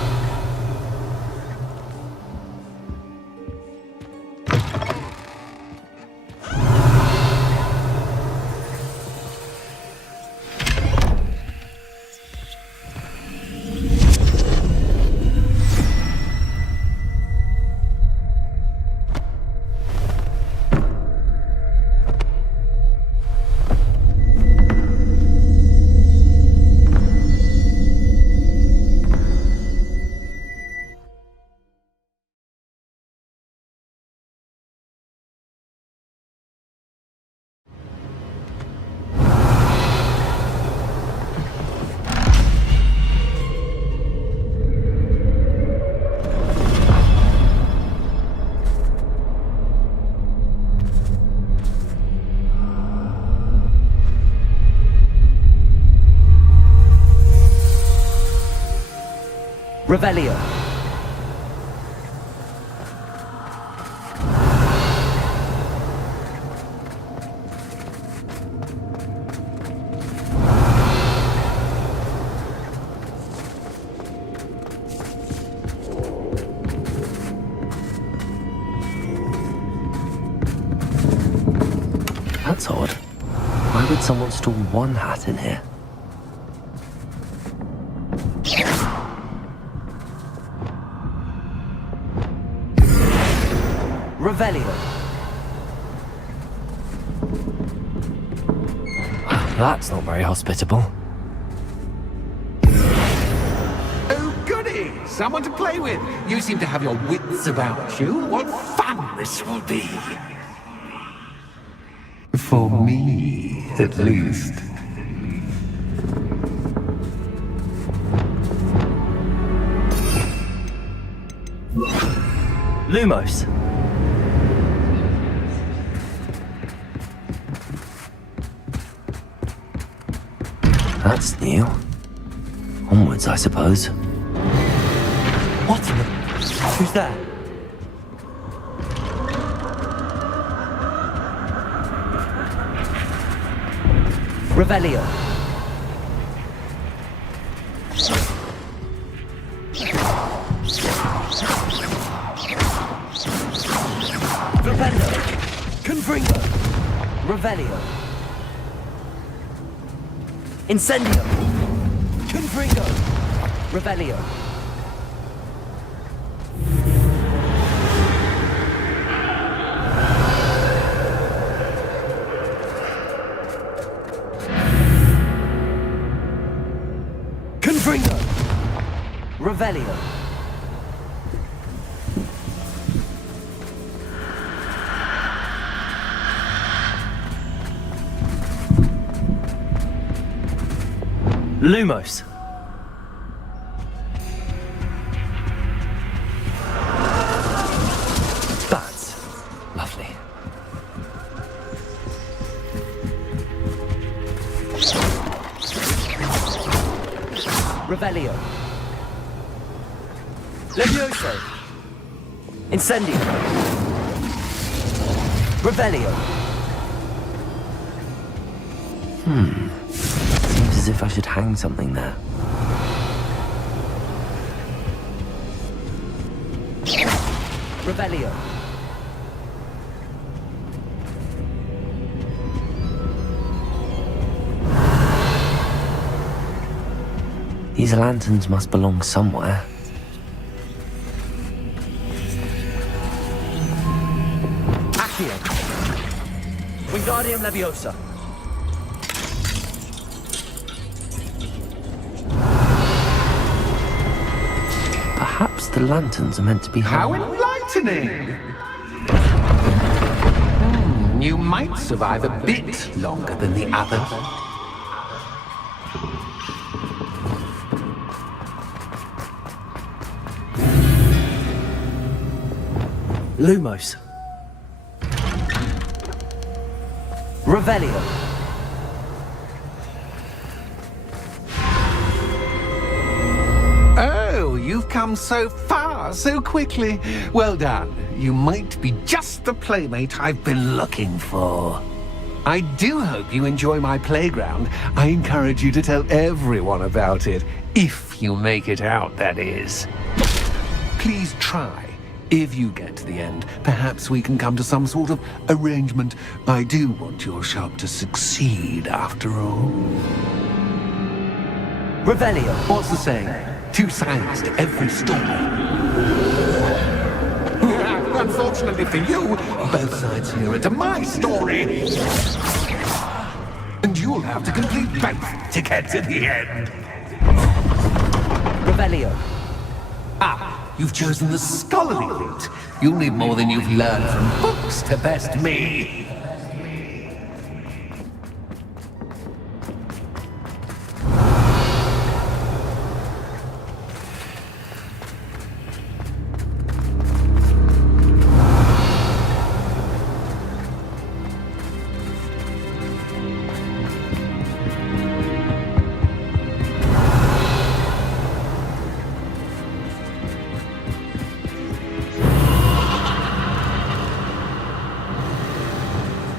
Revelio. That's odd. Why would someone store one hat in here? Revelio. That's not very hospitable. Oh, goody! Someone to play with. You seem to have your wits about you. What fun this will be. For me, at least. Lumos. That's new. Onwards, I suppose. What in the... Who's there? Revelio. Revelio. Confringo. Revelio. Incendio. Confringo. Revelio. Confringo. Revelio. Lumos. That's lovely. Revelio. Levioso. Incendio. Revelio. Seems as if I should hang something there. Revelio. These lanterns must belong somewhere. Accio! Wingardium Leviosa! Perhaps the lanterns are meant to be... How enlightening! You might survive a bit longer than the others. Lumos. Revelio. Oh, you've come so far, so quickly. Well done. You might be just the playmate I've been looking for. I do hope you enjoy my playground. I encourage you to tell everyone about it. If you make it out, that is. Please try. If you get to the end, perhaps we can come to some sort of arrangement. I do want your shop to succeed, after all. Revelio. What's the saying? 2 sides to every story. Unfortunately for you, both sides here are to my story. And you'll have to complete both to get to the end. Revelio. You've chosen the scholarly route. You'll need more than you've learned from books to best me.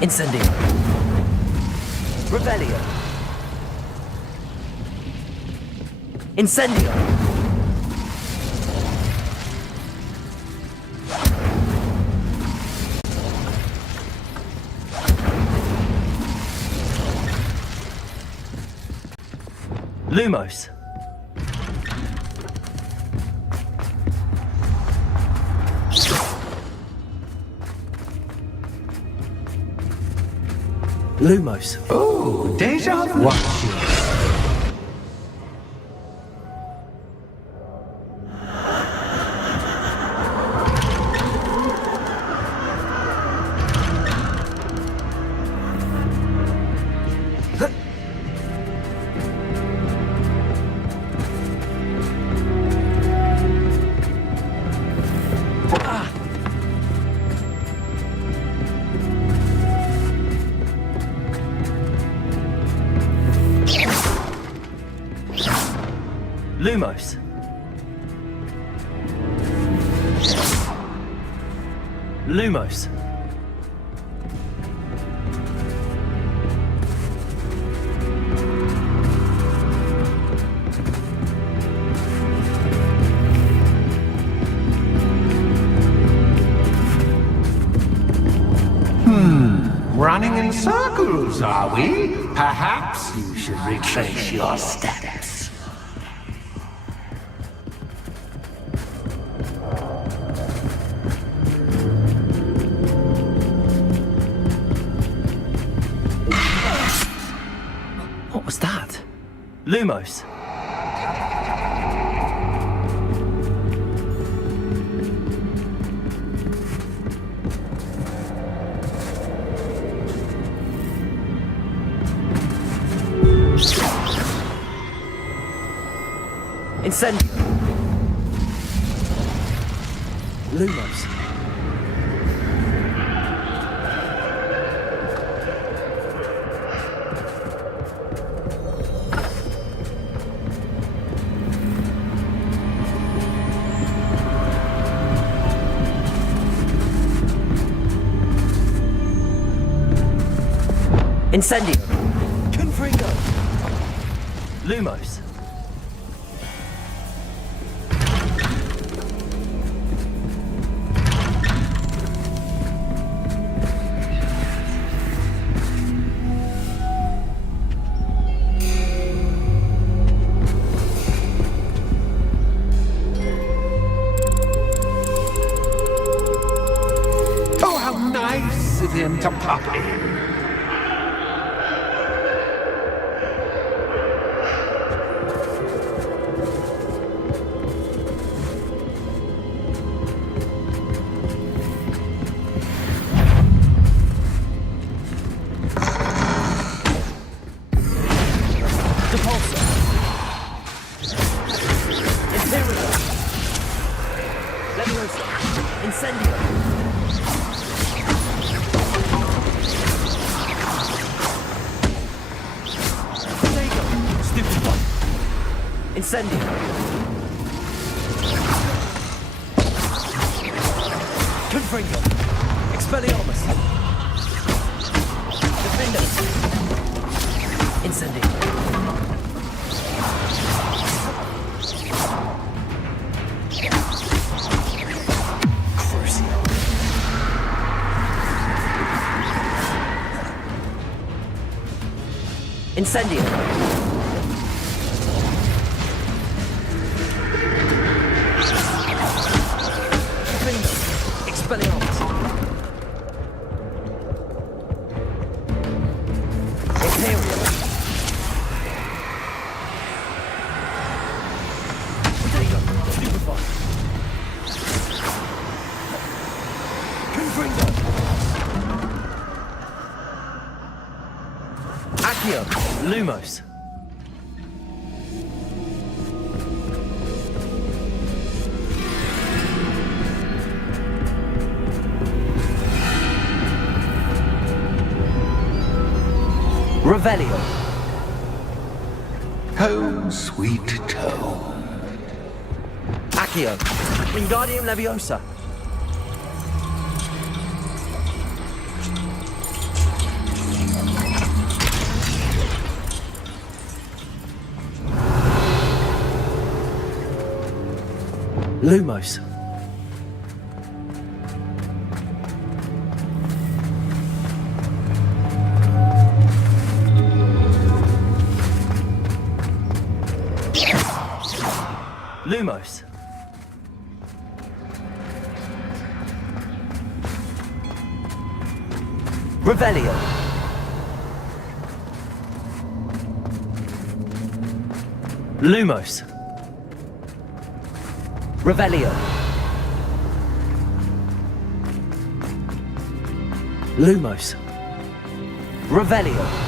Incendio. Revelio. Incendio. Lumos. Lumos. Oh, deja vu. Lumos. Lumos. Running in circles, are we? Perhaps you should retrace your steps. What was that? Lumos. Incendio. Lumos. Incendio. Confringo. Lumos. to pop in. Incendio! Confringo! Expelliarmus! Defender! Incendio! Crucio! Incendio! Expelliarmus! Imperial! Potato! Stupefy! Confringo! Accio! Lumos! Revelio. Home, sweet home. Accio. Wingardium Leviosa. Lumos. Lumos. Revelio. Lumos. Revelio. Lumos. Revelio.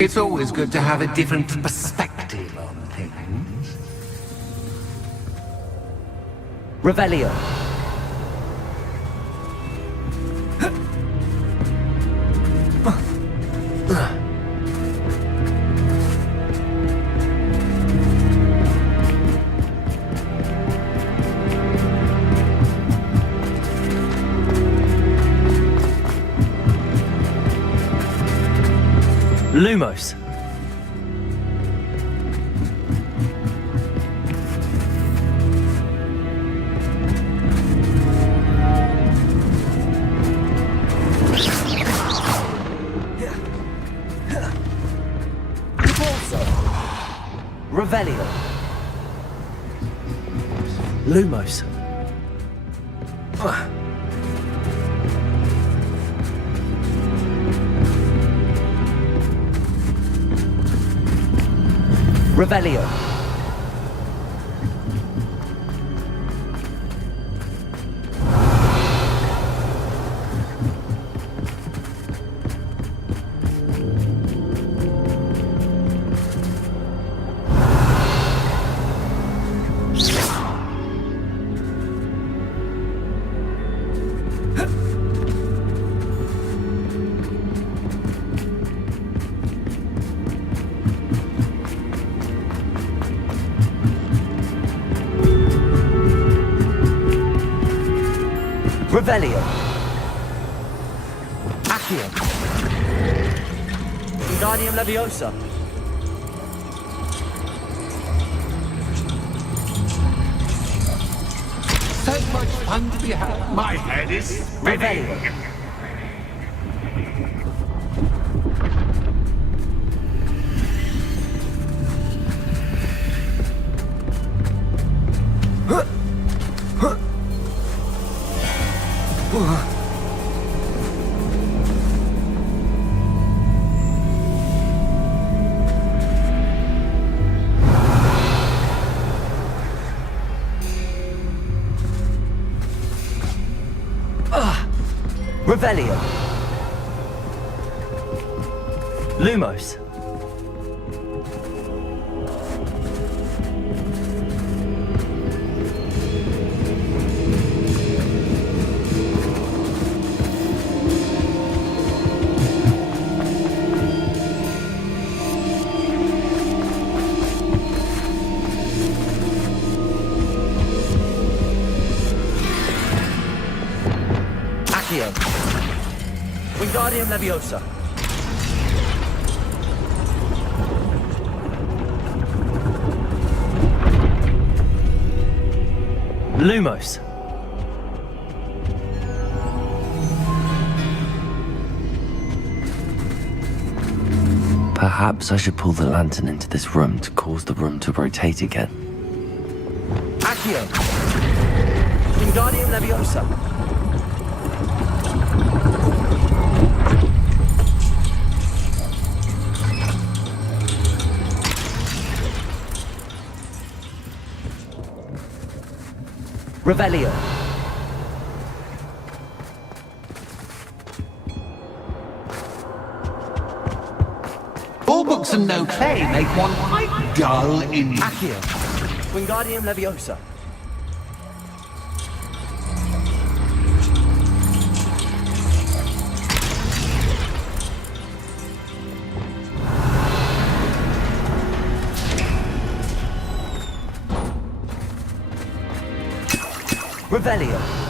It's always good to have a different perspective on things. Revelio. Lumos. Revelio. Lumos. Revelio. Revelio. Accio. Wingardium Leviosa. So much fun to be had. My head is spinning. Revelio. Lumos. Accio. Wingardium Leviosa. Lumos. Perhaps I should pull the lantern into this room to cause the room to rotate again. Accio. Wingardium Leviosa. Revelio. All books and no play make one quite dull in... Accio. Wingardium Leviosa. Revelio.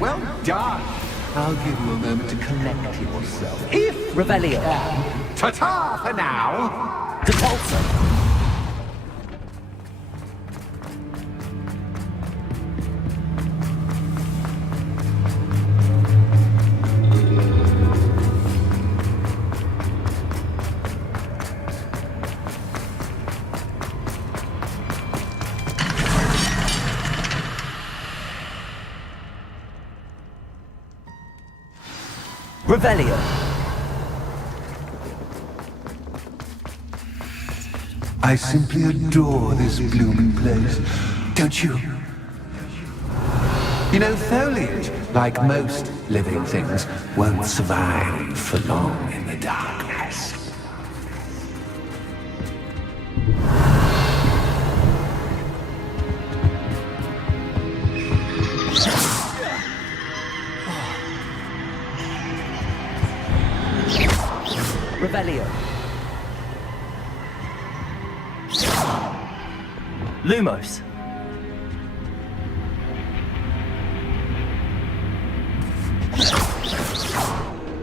Well done. I'll give you a moment to collect yourself. If Revelio. Ta-ta for now. Depulso. Revelio. I simply adore this blooming place, don't you? You know, foliage, like most living things, won't survive for long in the darkness. Revelio. Lumos.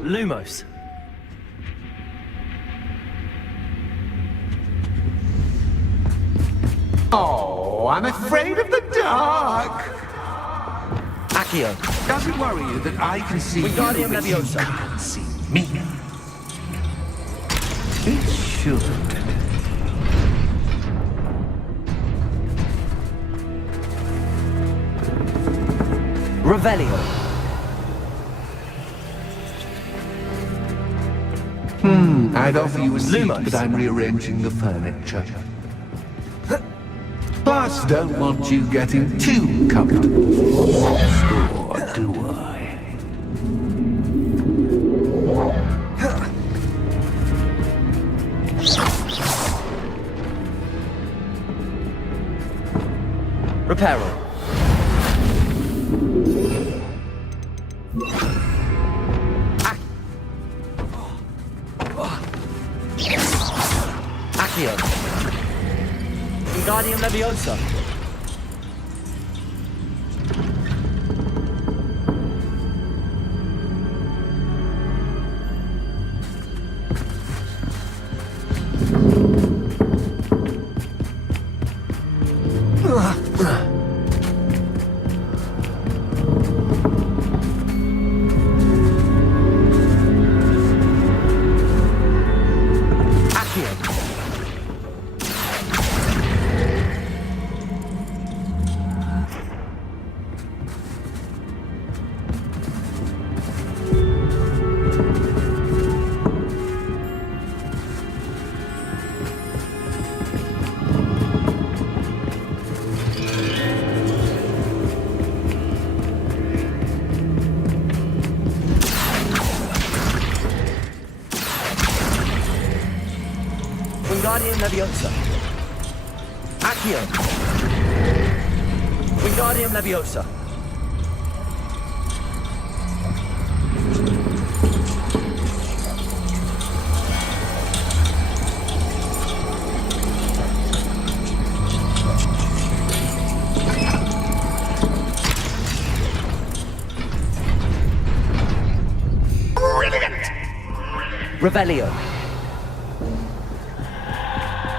Lumos. Oh, I'm afraid of the dark. Accio. Does it worry you that I can see Wingardium you, but you Leviosa. can't see me? It should. Revelio. I'd offer you a seat, Lumos. but I'm rearranging the furniture. Plus, don't want you getting too comfortable. Or do I? Reparo. Accio. Wingardium Leviosa. Wingardium Leviosa. Accio. Wingardium Leviosa. Revelio.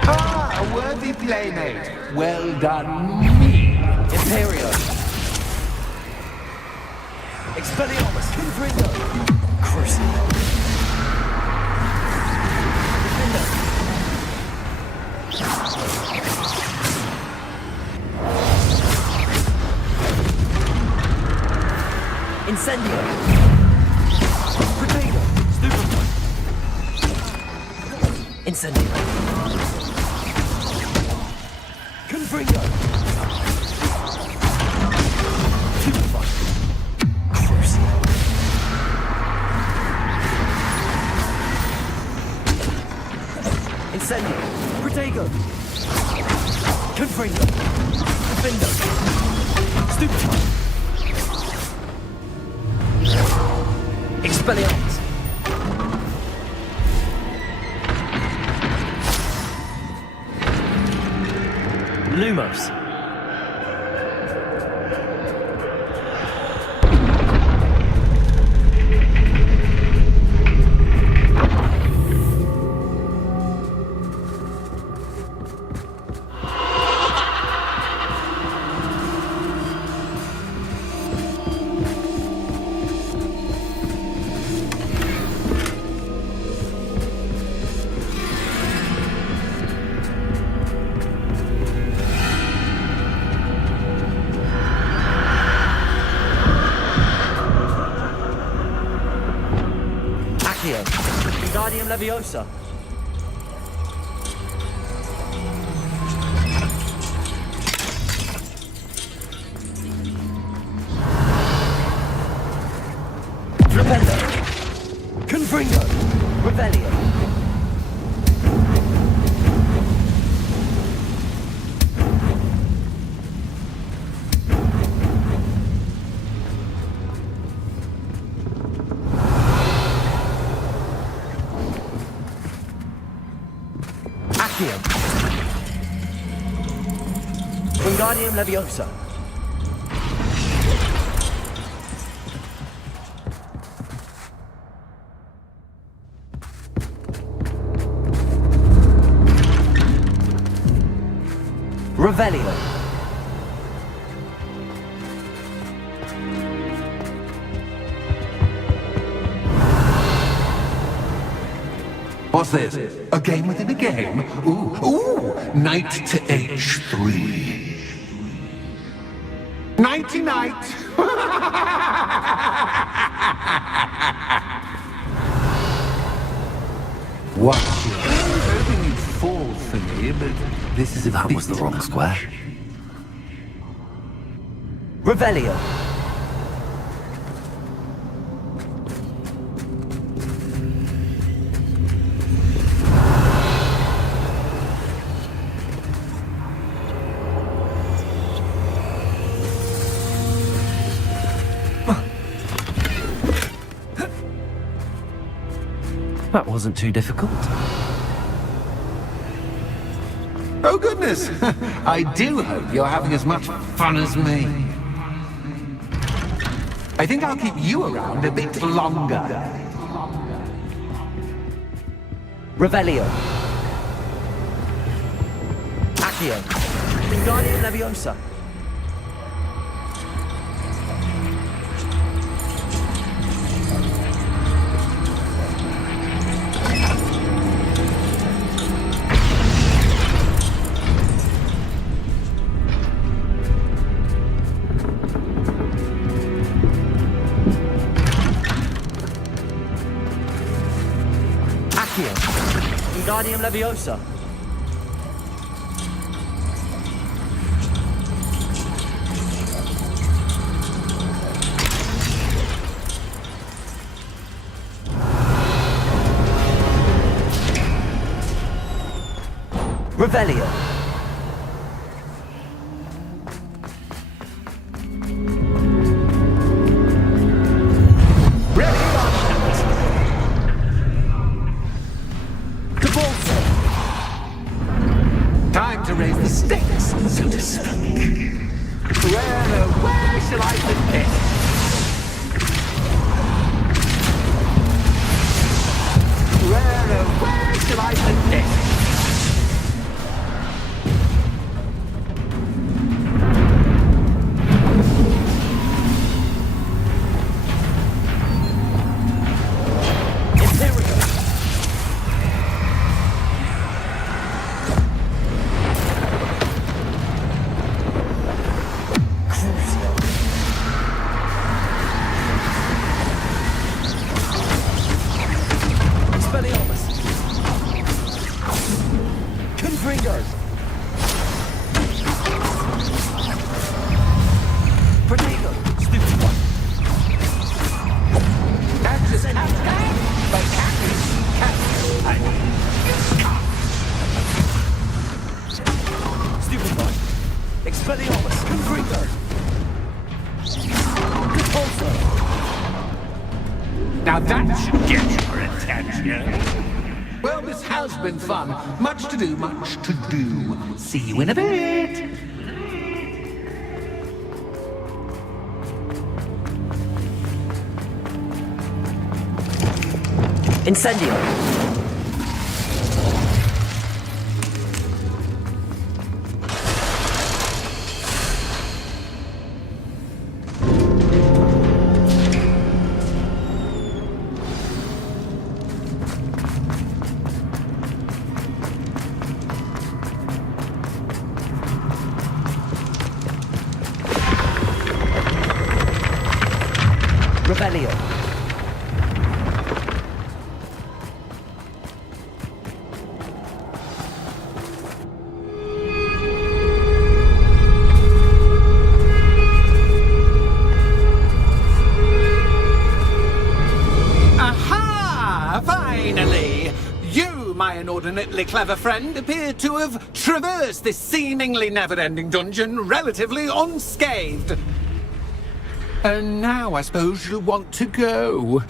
A worthy playmate. Well done, me. Imperio. Expelliarmus. Confringo. Crucible. Incendio. Protego. Stupefy. Incendio. Confringo. Stupefy. Crucible. Incendio. Protego. Confringo. Defendo. Stupefy. Expelliarmus. Lumos. Wingardium Leviosa. Rependo. Confringo. Revelio. Accio. Wingardium Leviosa. Revelio. What's this? A game within a game? Ooh, knight to h3. Knight Nighty night. Watch it. I was hoping you'd fall for me, but this is That was the wrong square. Revelio. That wasn't too difficult. Oh, goodness. I do hope you're having as much fun as me. I think I'll keep you around a bit longer. Revelio. Accio. Wingardium Leviosa. Wingardium Leviosa. Revelio. Time to raise the stakes, so to speak. Where shall I put this? Where shall I put this? Now that should get your attention. Well, this has been fun. Much to do, much to do. See you in a bit. Incendio. Revelio. Aha! Finally! You, my inordinately clever friend, appear to have traversed this seemingly never-ending dungeon relatively unscathed. And now I suppose you'll want to go.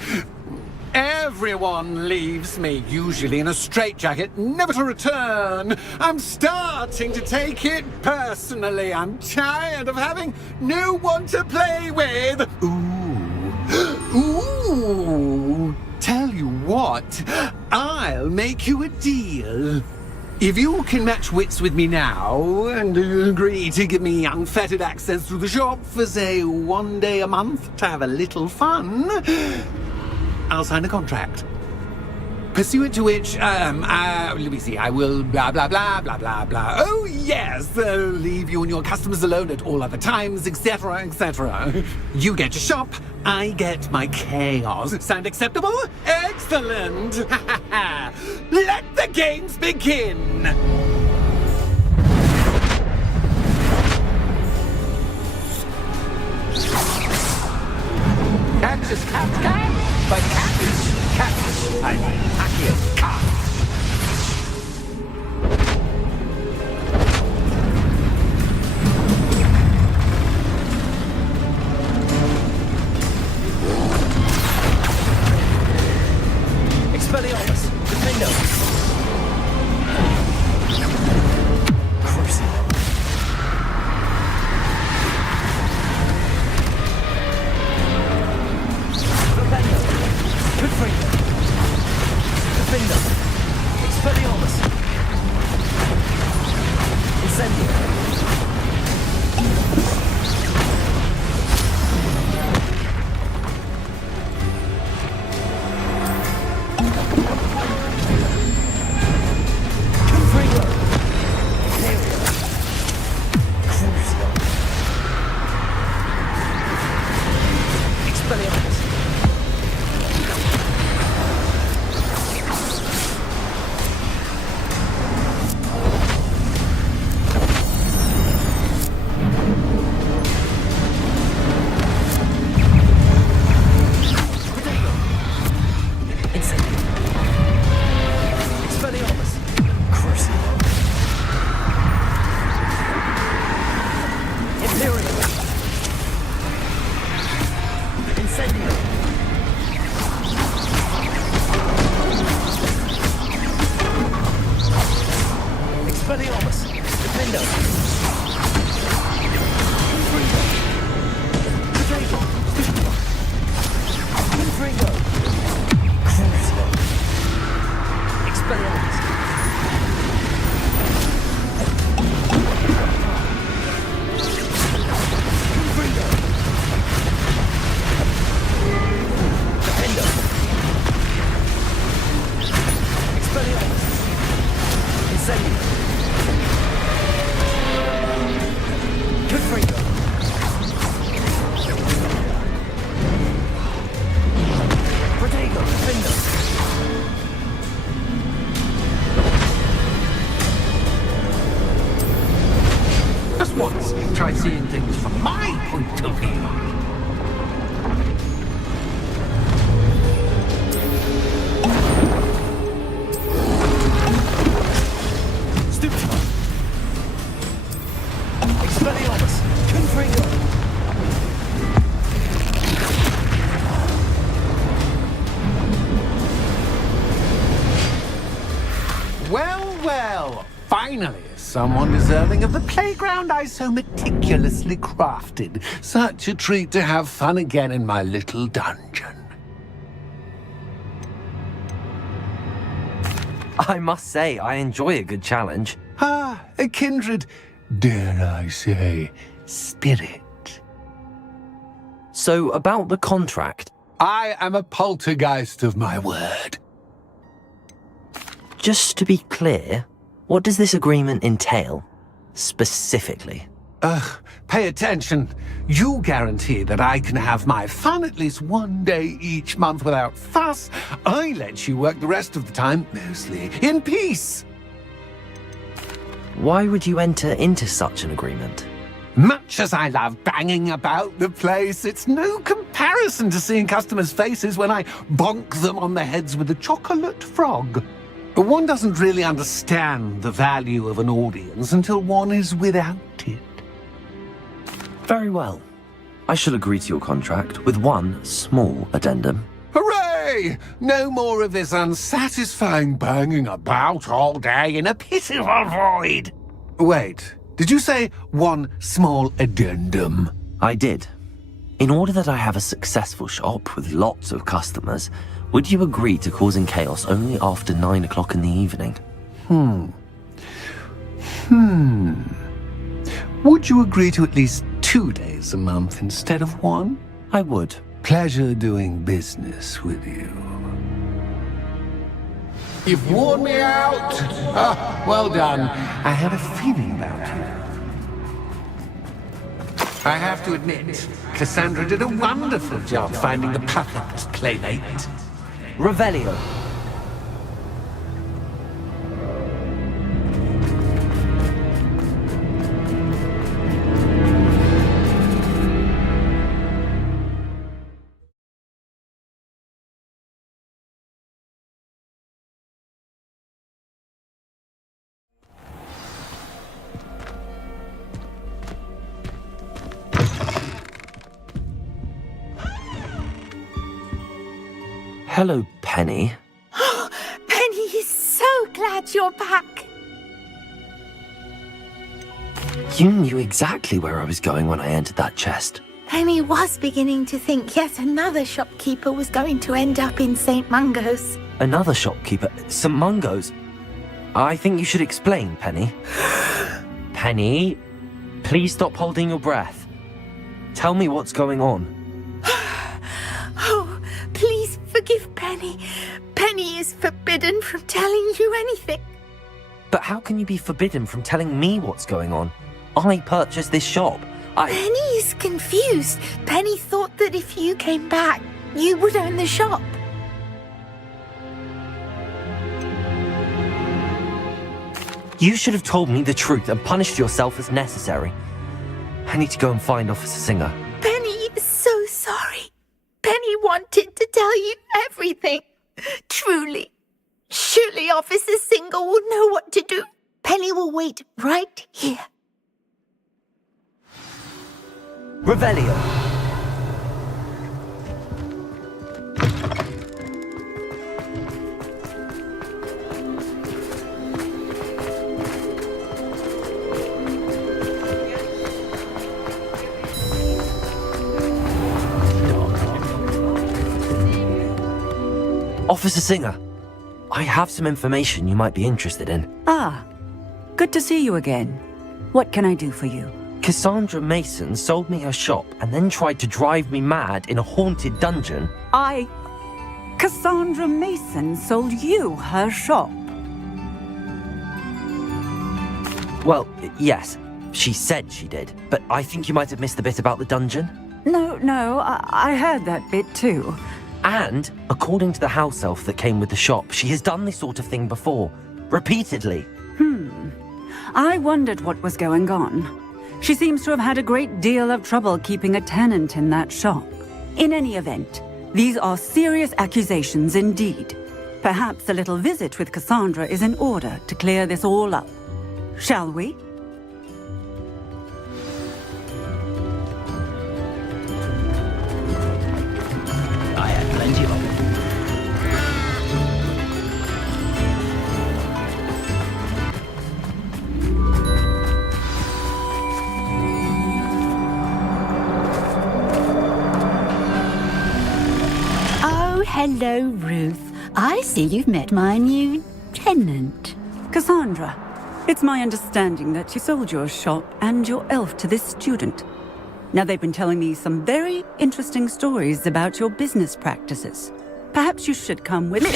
Everyone leaves me, usually in a straitjacket, never to return. I'm starting to take it personally. I'm tired of having no one to play with. Ooh. Tell you what, I'll make you a deal. If you can match wits with me now, and agree to give me unfettered access to the shop for, say, 1 day a month to have a little fun, I'll sign a contract. Pursuant to which, let me see, I will blah, blah, blah, blah, blah, blah. Oh, yes, leave you and your customers alone at all other times, etc., etc. You get your shop, I get my chaos. Sound acceptable? Excellent! Let the games begin! Cat is cat, but cat is cat. I'm happy as cat. Expelliarmus, Defendo. Crucible. Defendo. Confringo. Defendo. Expelliarmus. Incendio. Try seeing things from my point of view. Stupid. Expelliarmus. Confringo. Well, well. Finally, someone deserving of the playground I so meticulously crafted. Such a treat to have fun again in my little dungeon. I must say, I enjoy a good challenge. Ah, a kindred, dare I say, spirit. So, about the contract. I am a poltergeist of my word. Just to be clear, what does this agreement entail, specifically? Pay attention. You guarantee that I can have my fun at least one day each month without fuss. I let you work the rest of the time, mostly in peace. Why would you enter into such an agreement? Much as I love banging about the place, it's no comparison to seeing customers' faces when I bonk them on the heads with a chocolate frog. One doesn't really understand the value of an audience until one is without it. Very well. I shall agree to your contract with one small addendum. Hooray! No more of this unsatisfying banging about all day in a pitiful void. Wait, did you say one small addendum? I did. In order that I have a successful shop with lots of customers, would you agree to causing chaos only after 9 o'clock in the evening? Would you agree to at least 2 days a month instead of one? I would. Pleasure doing business with you. You've worn me out. Ah, well done. I had a feeling about you. I have to admit, Cassandra did a wonderful job finding the perfect playmate. Revelio. Hello, Penny. Penny is so glad you're back. You knew exactly where I was going when I entered that chest. Penny was beginning to think yet another shopkeeper was going to end up in St. Mungo's. Another shopkeeper? St. Mungo's? I think you should explain, Penny. Penny, please stop holding your breath. Tell me what's going on. Oh, please forgive Penny. Penny is forbidden from telling you anything. But how can you be forbidden from telling me what's going on? I purchased this shop. Penny is confused. Penny thought that if you came back, you would own the shop. You should have told me the truth and punished yourself as necessary. I need to go and find Officer Singer. Penny is so sorry. Penny wanted to tell you everything. Truly. Surely Officer Singer will know what to do. Penny will wait right here. Revelio. Officer Singer, I have some information you might be interested in. Ah, good to see you again. What can I do for you? Cassandra Mason sold me her shop and then tried to drive me mad in a haunted dungeon. Cassandra Mason sold you her shop? Well, yes, she said she did, but I think you might have missed the bit about the dungeon. No, I heard that bit too. And, according to the house elf that came with the shop, she has done this sort of thing before. Repeatedly. I wondered what was going on. She seems to have had a great deal of trouble keeping a tenant in that shop. In any event, these are serious accusations indeed. Perhaps a little visit with Cassandra is in order to clear this all up. Shall we? I had plenty of them. Oh, hello, Ruth. I see you've met my new tenant. Cassandra, it's my understanding that you sold your shop and your elf to this student. Now, they've been telling me some very interesting stories about your business practices. Perhaps you should come with me.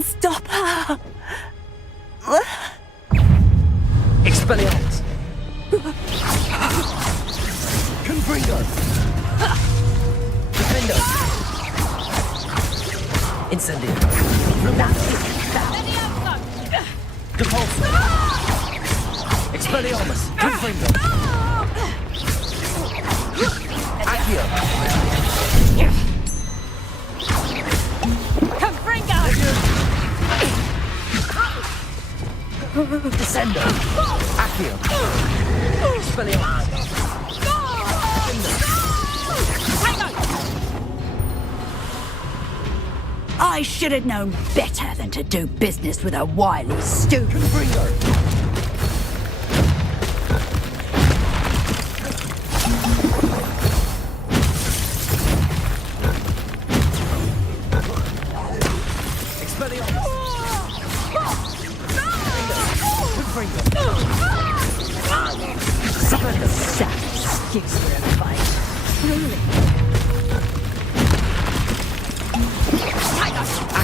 Stop her. Expelliarmus! Confringo! Defendo! Incendio! Depulso! Expelliarmus! Confringo! Accio! Confringo! Descendo! Accio! Expelliarmus! I should have known better than to do business with a wily student. Such a sad excuse for a fight. Truly.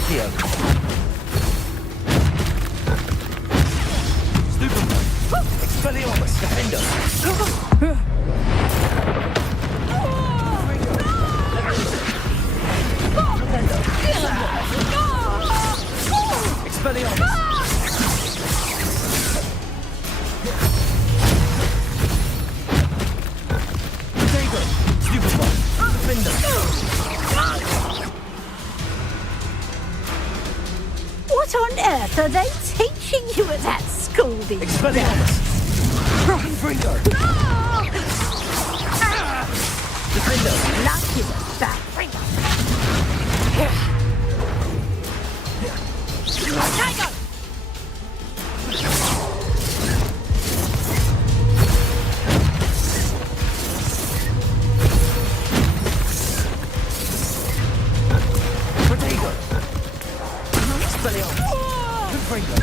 Accio. Stupefy. Expelliarmus. Defender. Expelliarmus. Potato. Stupefy. Defender. What on earth are they teaching you at that school these days? Expelliarmus. Confringo. Defender. Lucky that finger. Tiger! Potato. Expelliarmus. Confringo.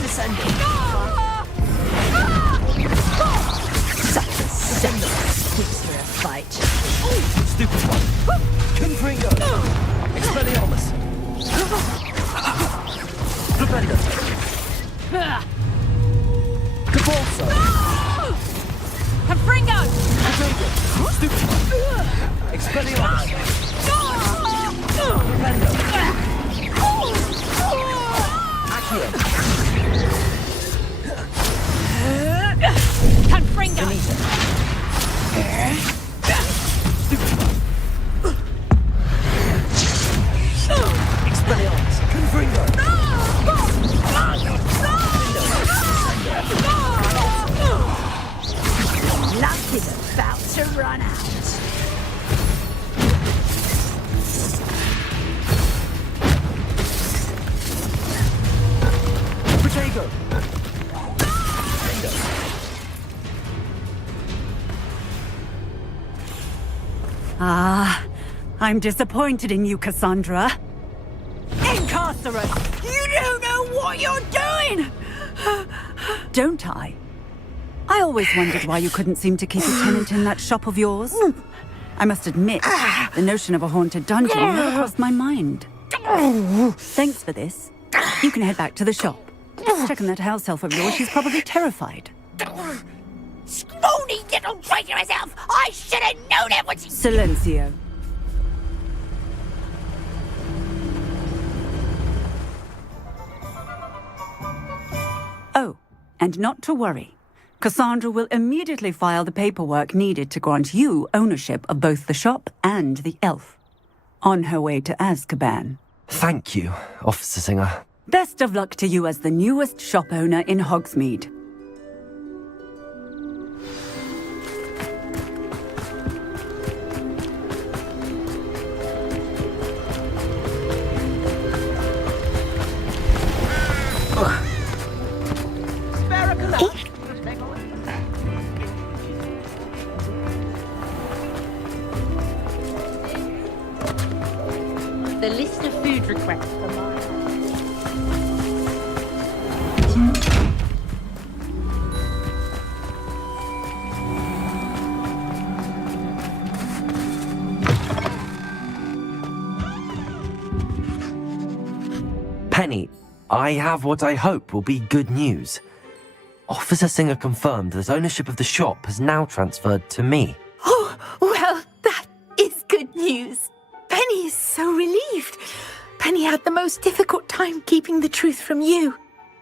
Descending. Such a simple squeeze for a fight. Stupid one. Confringo. Expelliarmus. Defender. Cabalso. Confringo! Potato. Stupid one. Expelliarmus. Defender. Accio. Confringo! Stupid one. Expelliarmus. Confringo. Luck is about to run out. Potato. Ah, I'm disappointed in you, Cassandra. Incarcerate! You don't know what you're doing! Don't I? I always wondered why you couldn't seem to keep a tenant in that shop of yours. I must admit, the notion of a haunted dungeon never crossed my mind. Thanks for this. You can head back to the shop. Check on that house elf of yours, she's probably terrified. Spoony little traitor herself! I should have known it was... Silencio. Oh, and not to worry. Cassandra will immediately file the paperwork needed to grant you ownership of both the shop and the elf. On her way to Azkaban. Thank you, Officer Singer. Best of luck to you as the newest shop owner in Hogsmeade. The list of food requests for my... Penny, I have what I hope will be good news. Officer Singer confirmed that ownership of the shop has now transferred to me. Oh, well, that is good news. Penny is so relieved. Penny had the most difficult time keeping the truth from you.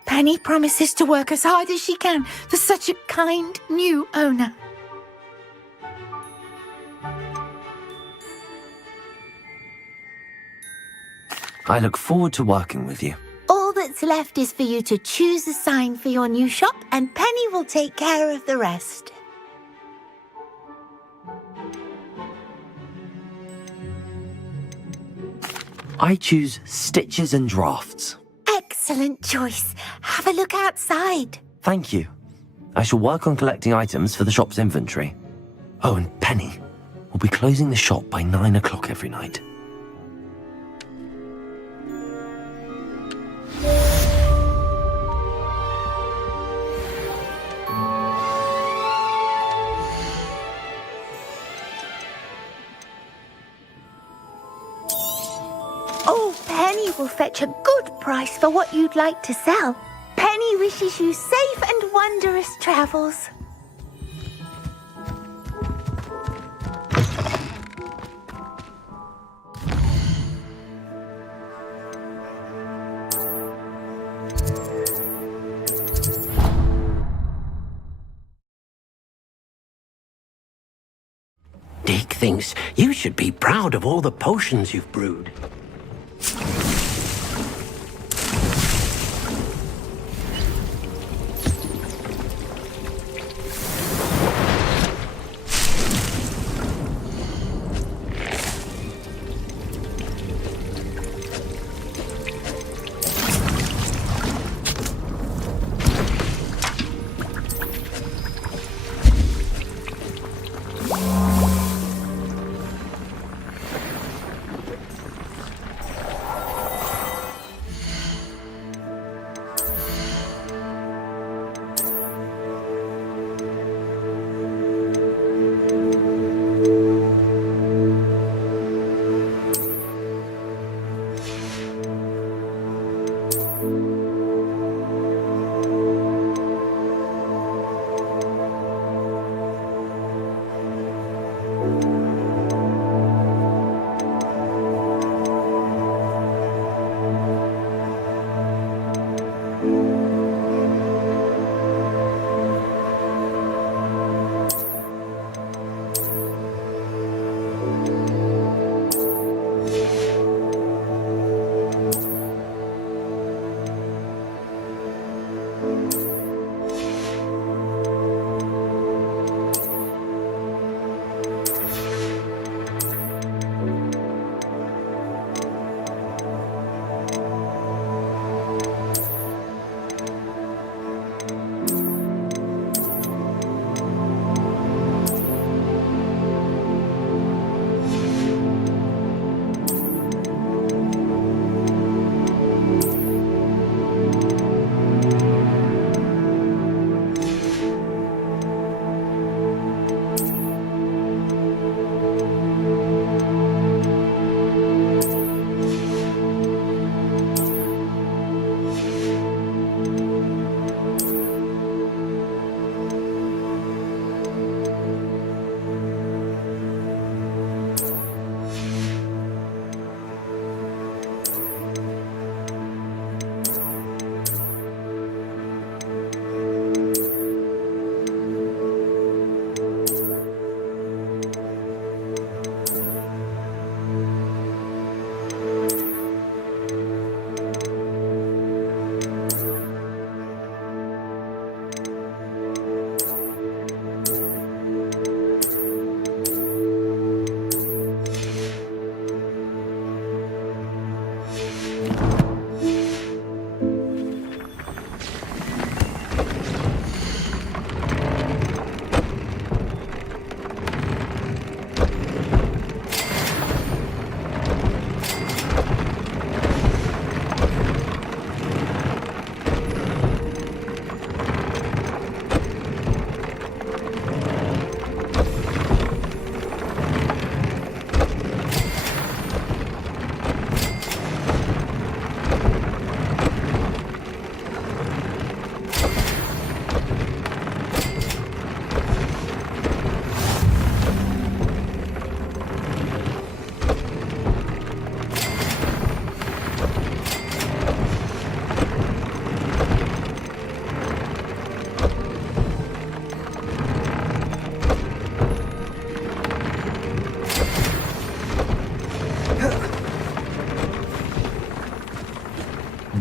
Penny promises to work as hard as she can for such a kind new owner. I look forward to working with you. All that's left is for you to choose a sign for your new shop, and Penny will take care of the rest. I choose Stitches and Drafts. Excellent choice. Have a look outside. Thank you. I shall work on collecting items for the shop's inventory. Oh, and Penny, we'll be closing the shop by 9 o'clock every night. Oh, Penny will fetch a good price for what you'd like to sell. Penny wishes you safe and wondrous travels. Deke thinks you should be proud of all the potions you've brewed.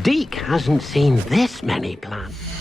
Deke hasn't seen this many plants.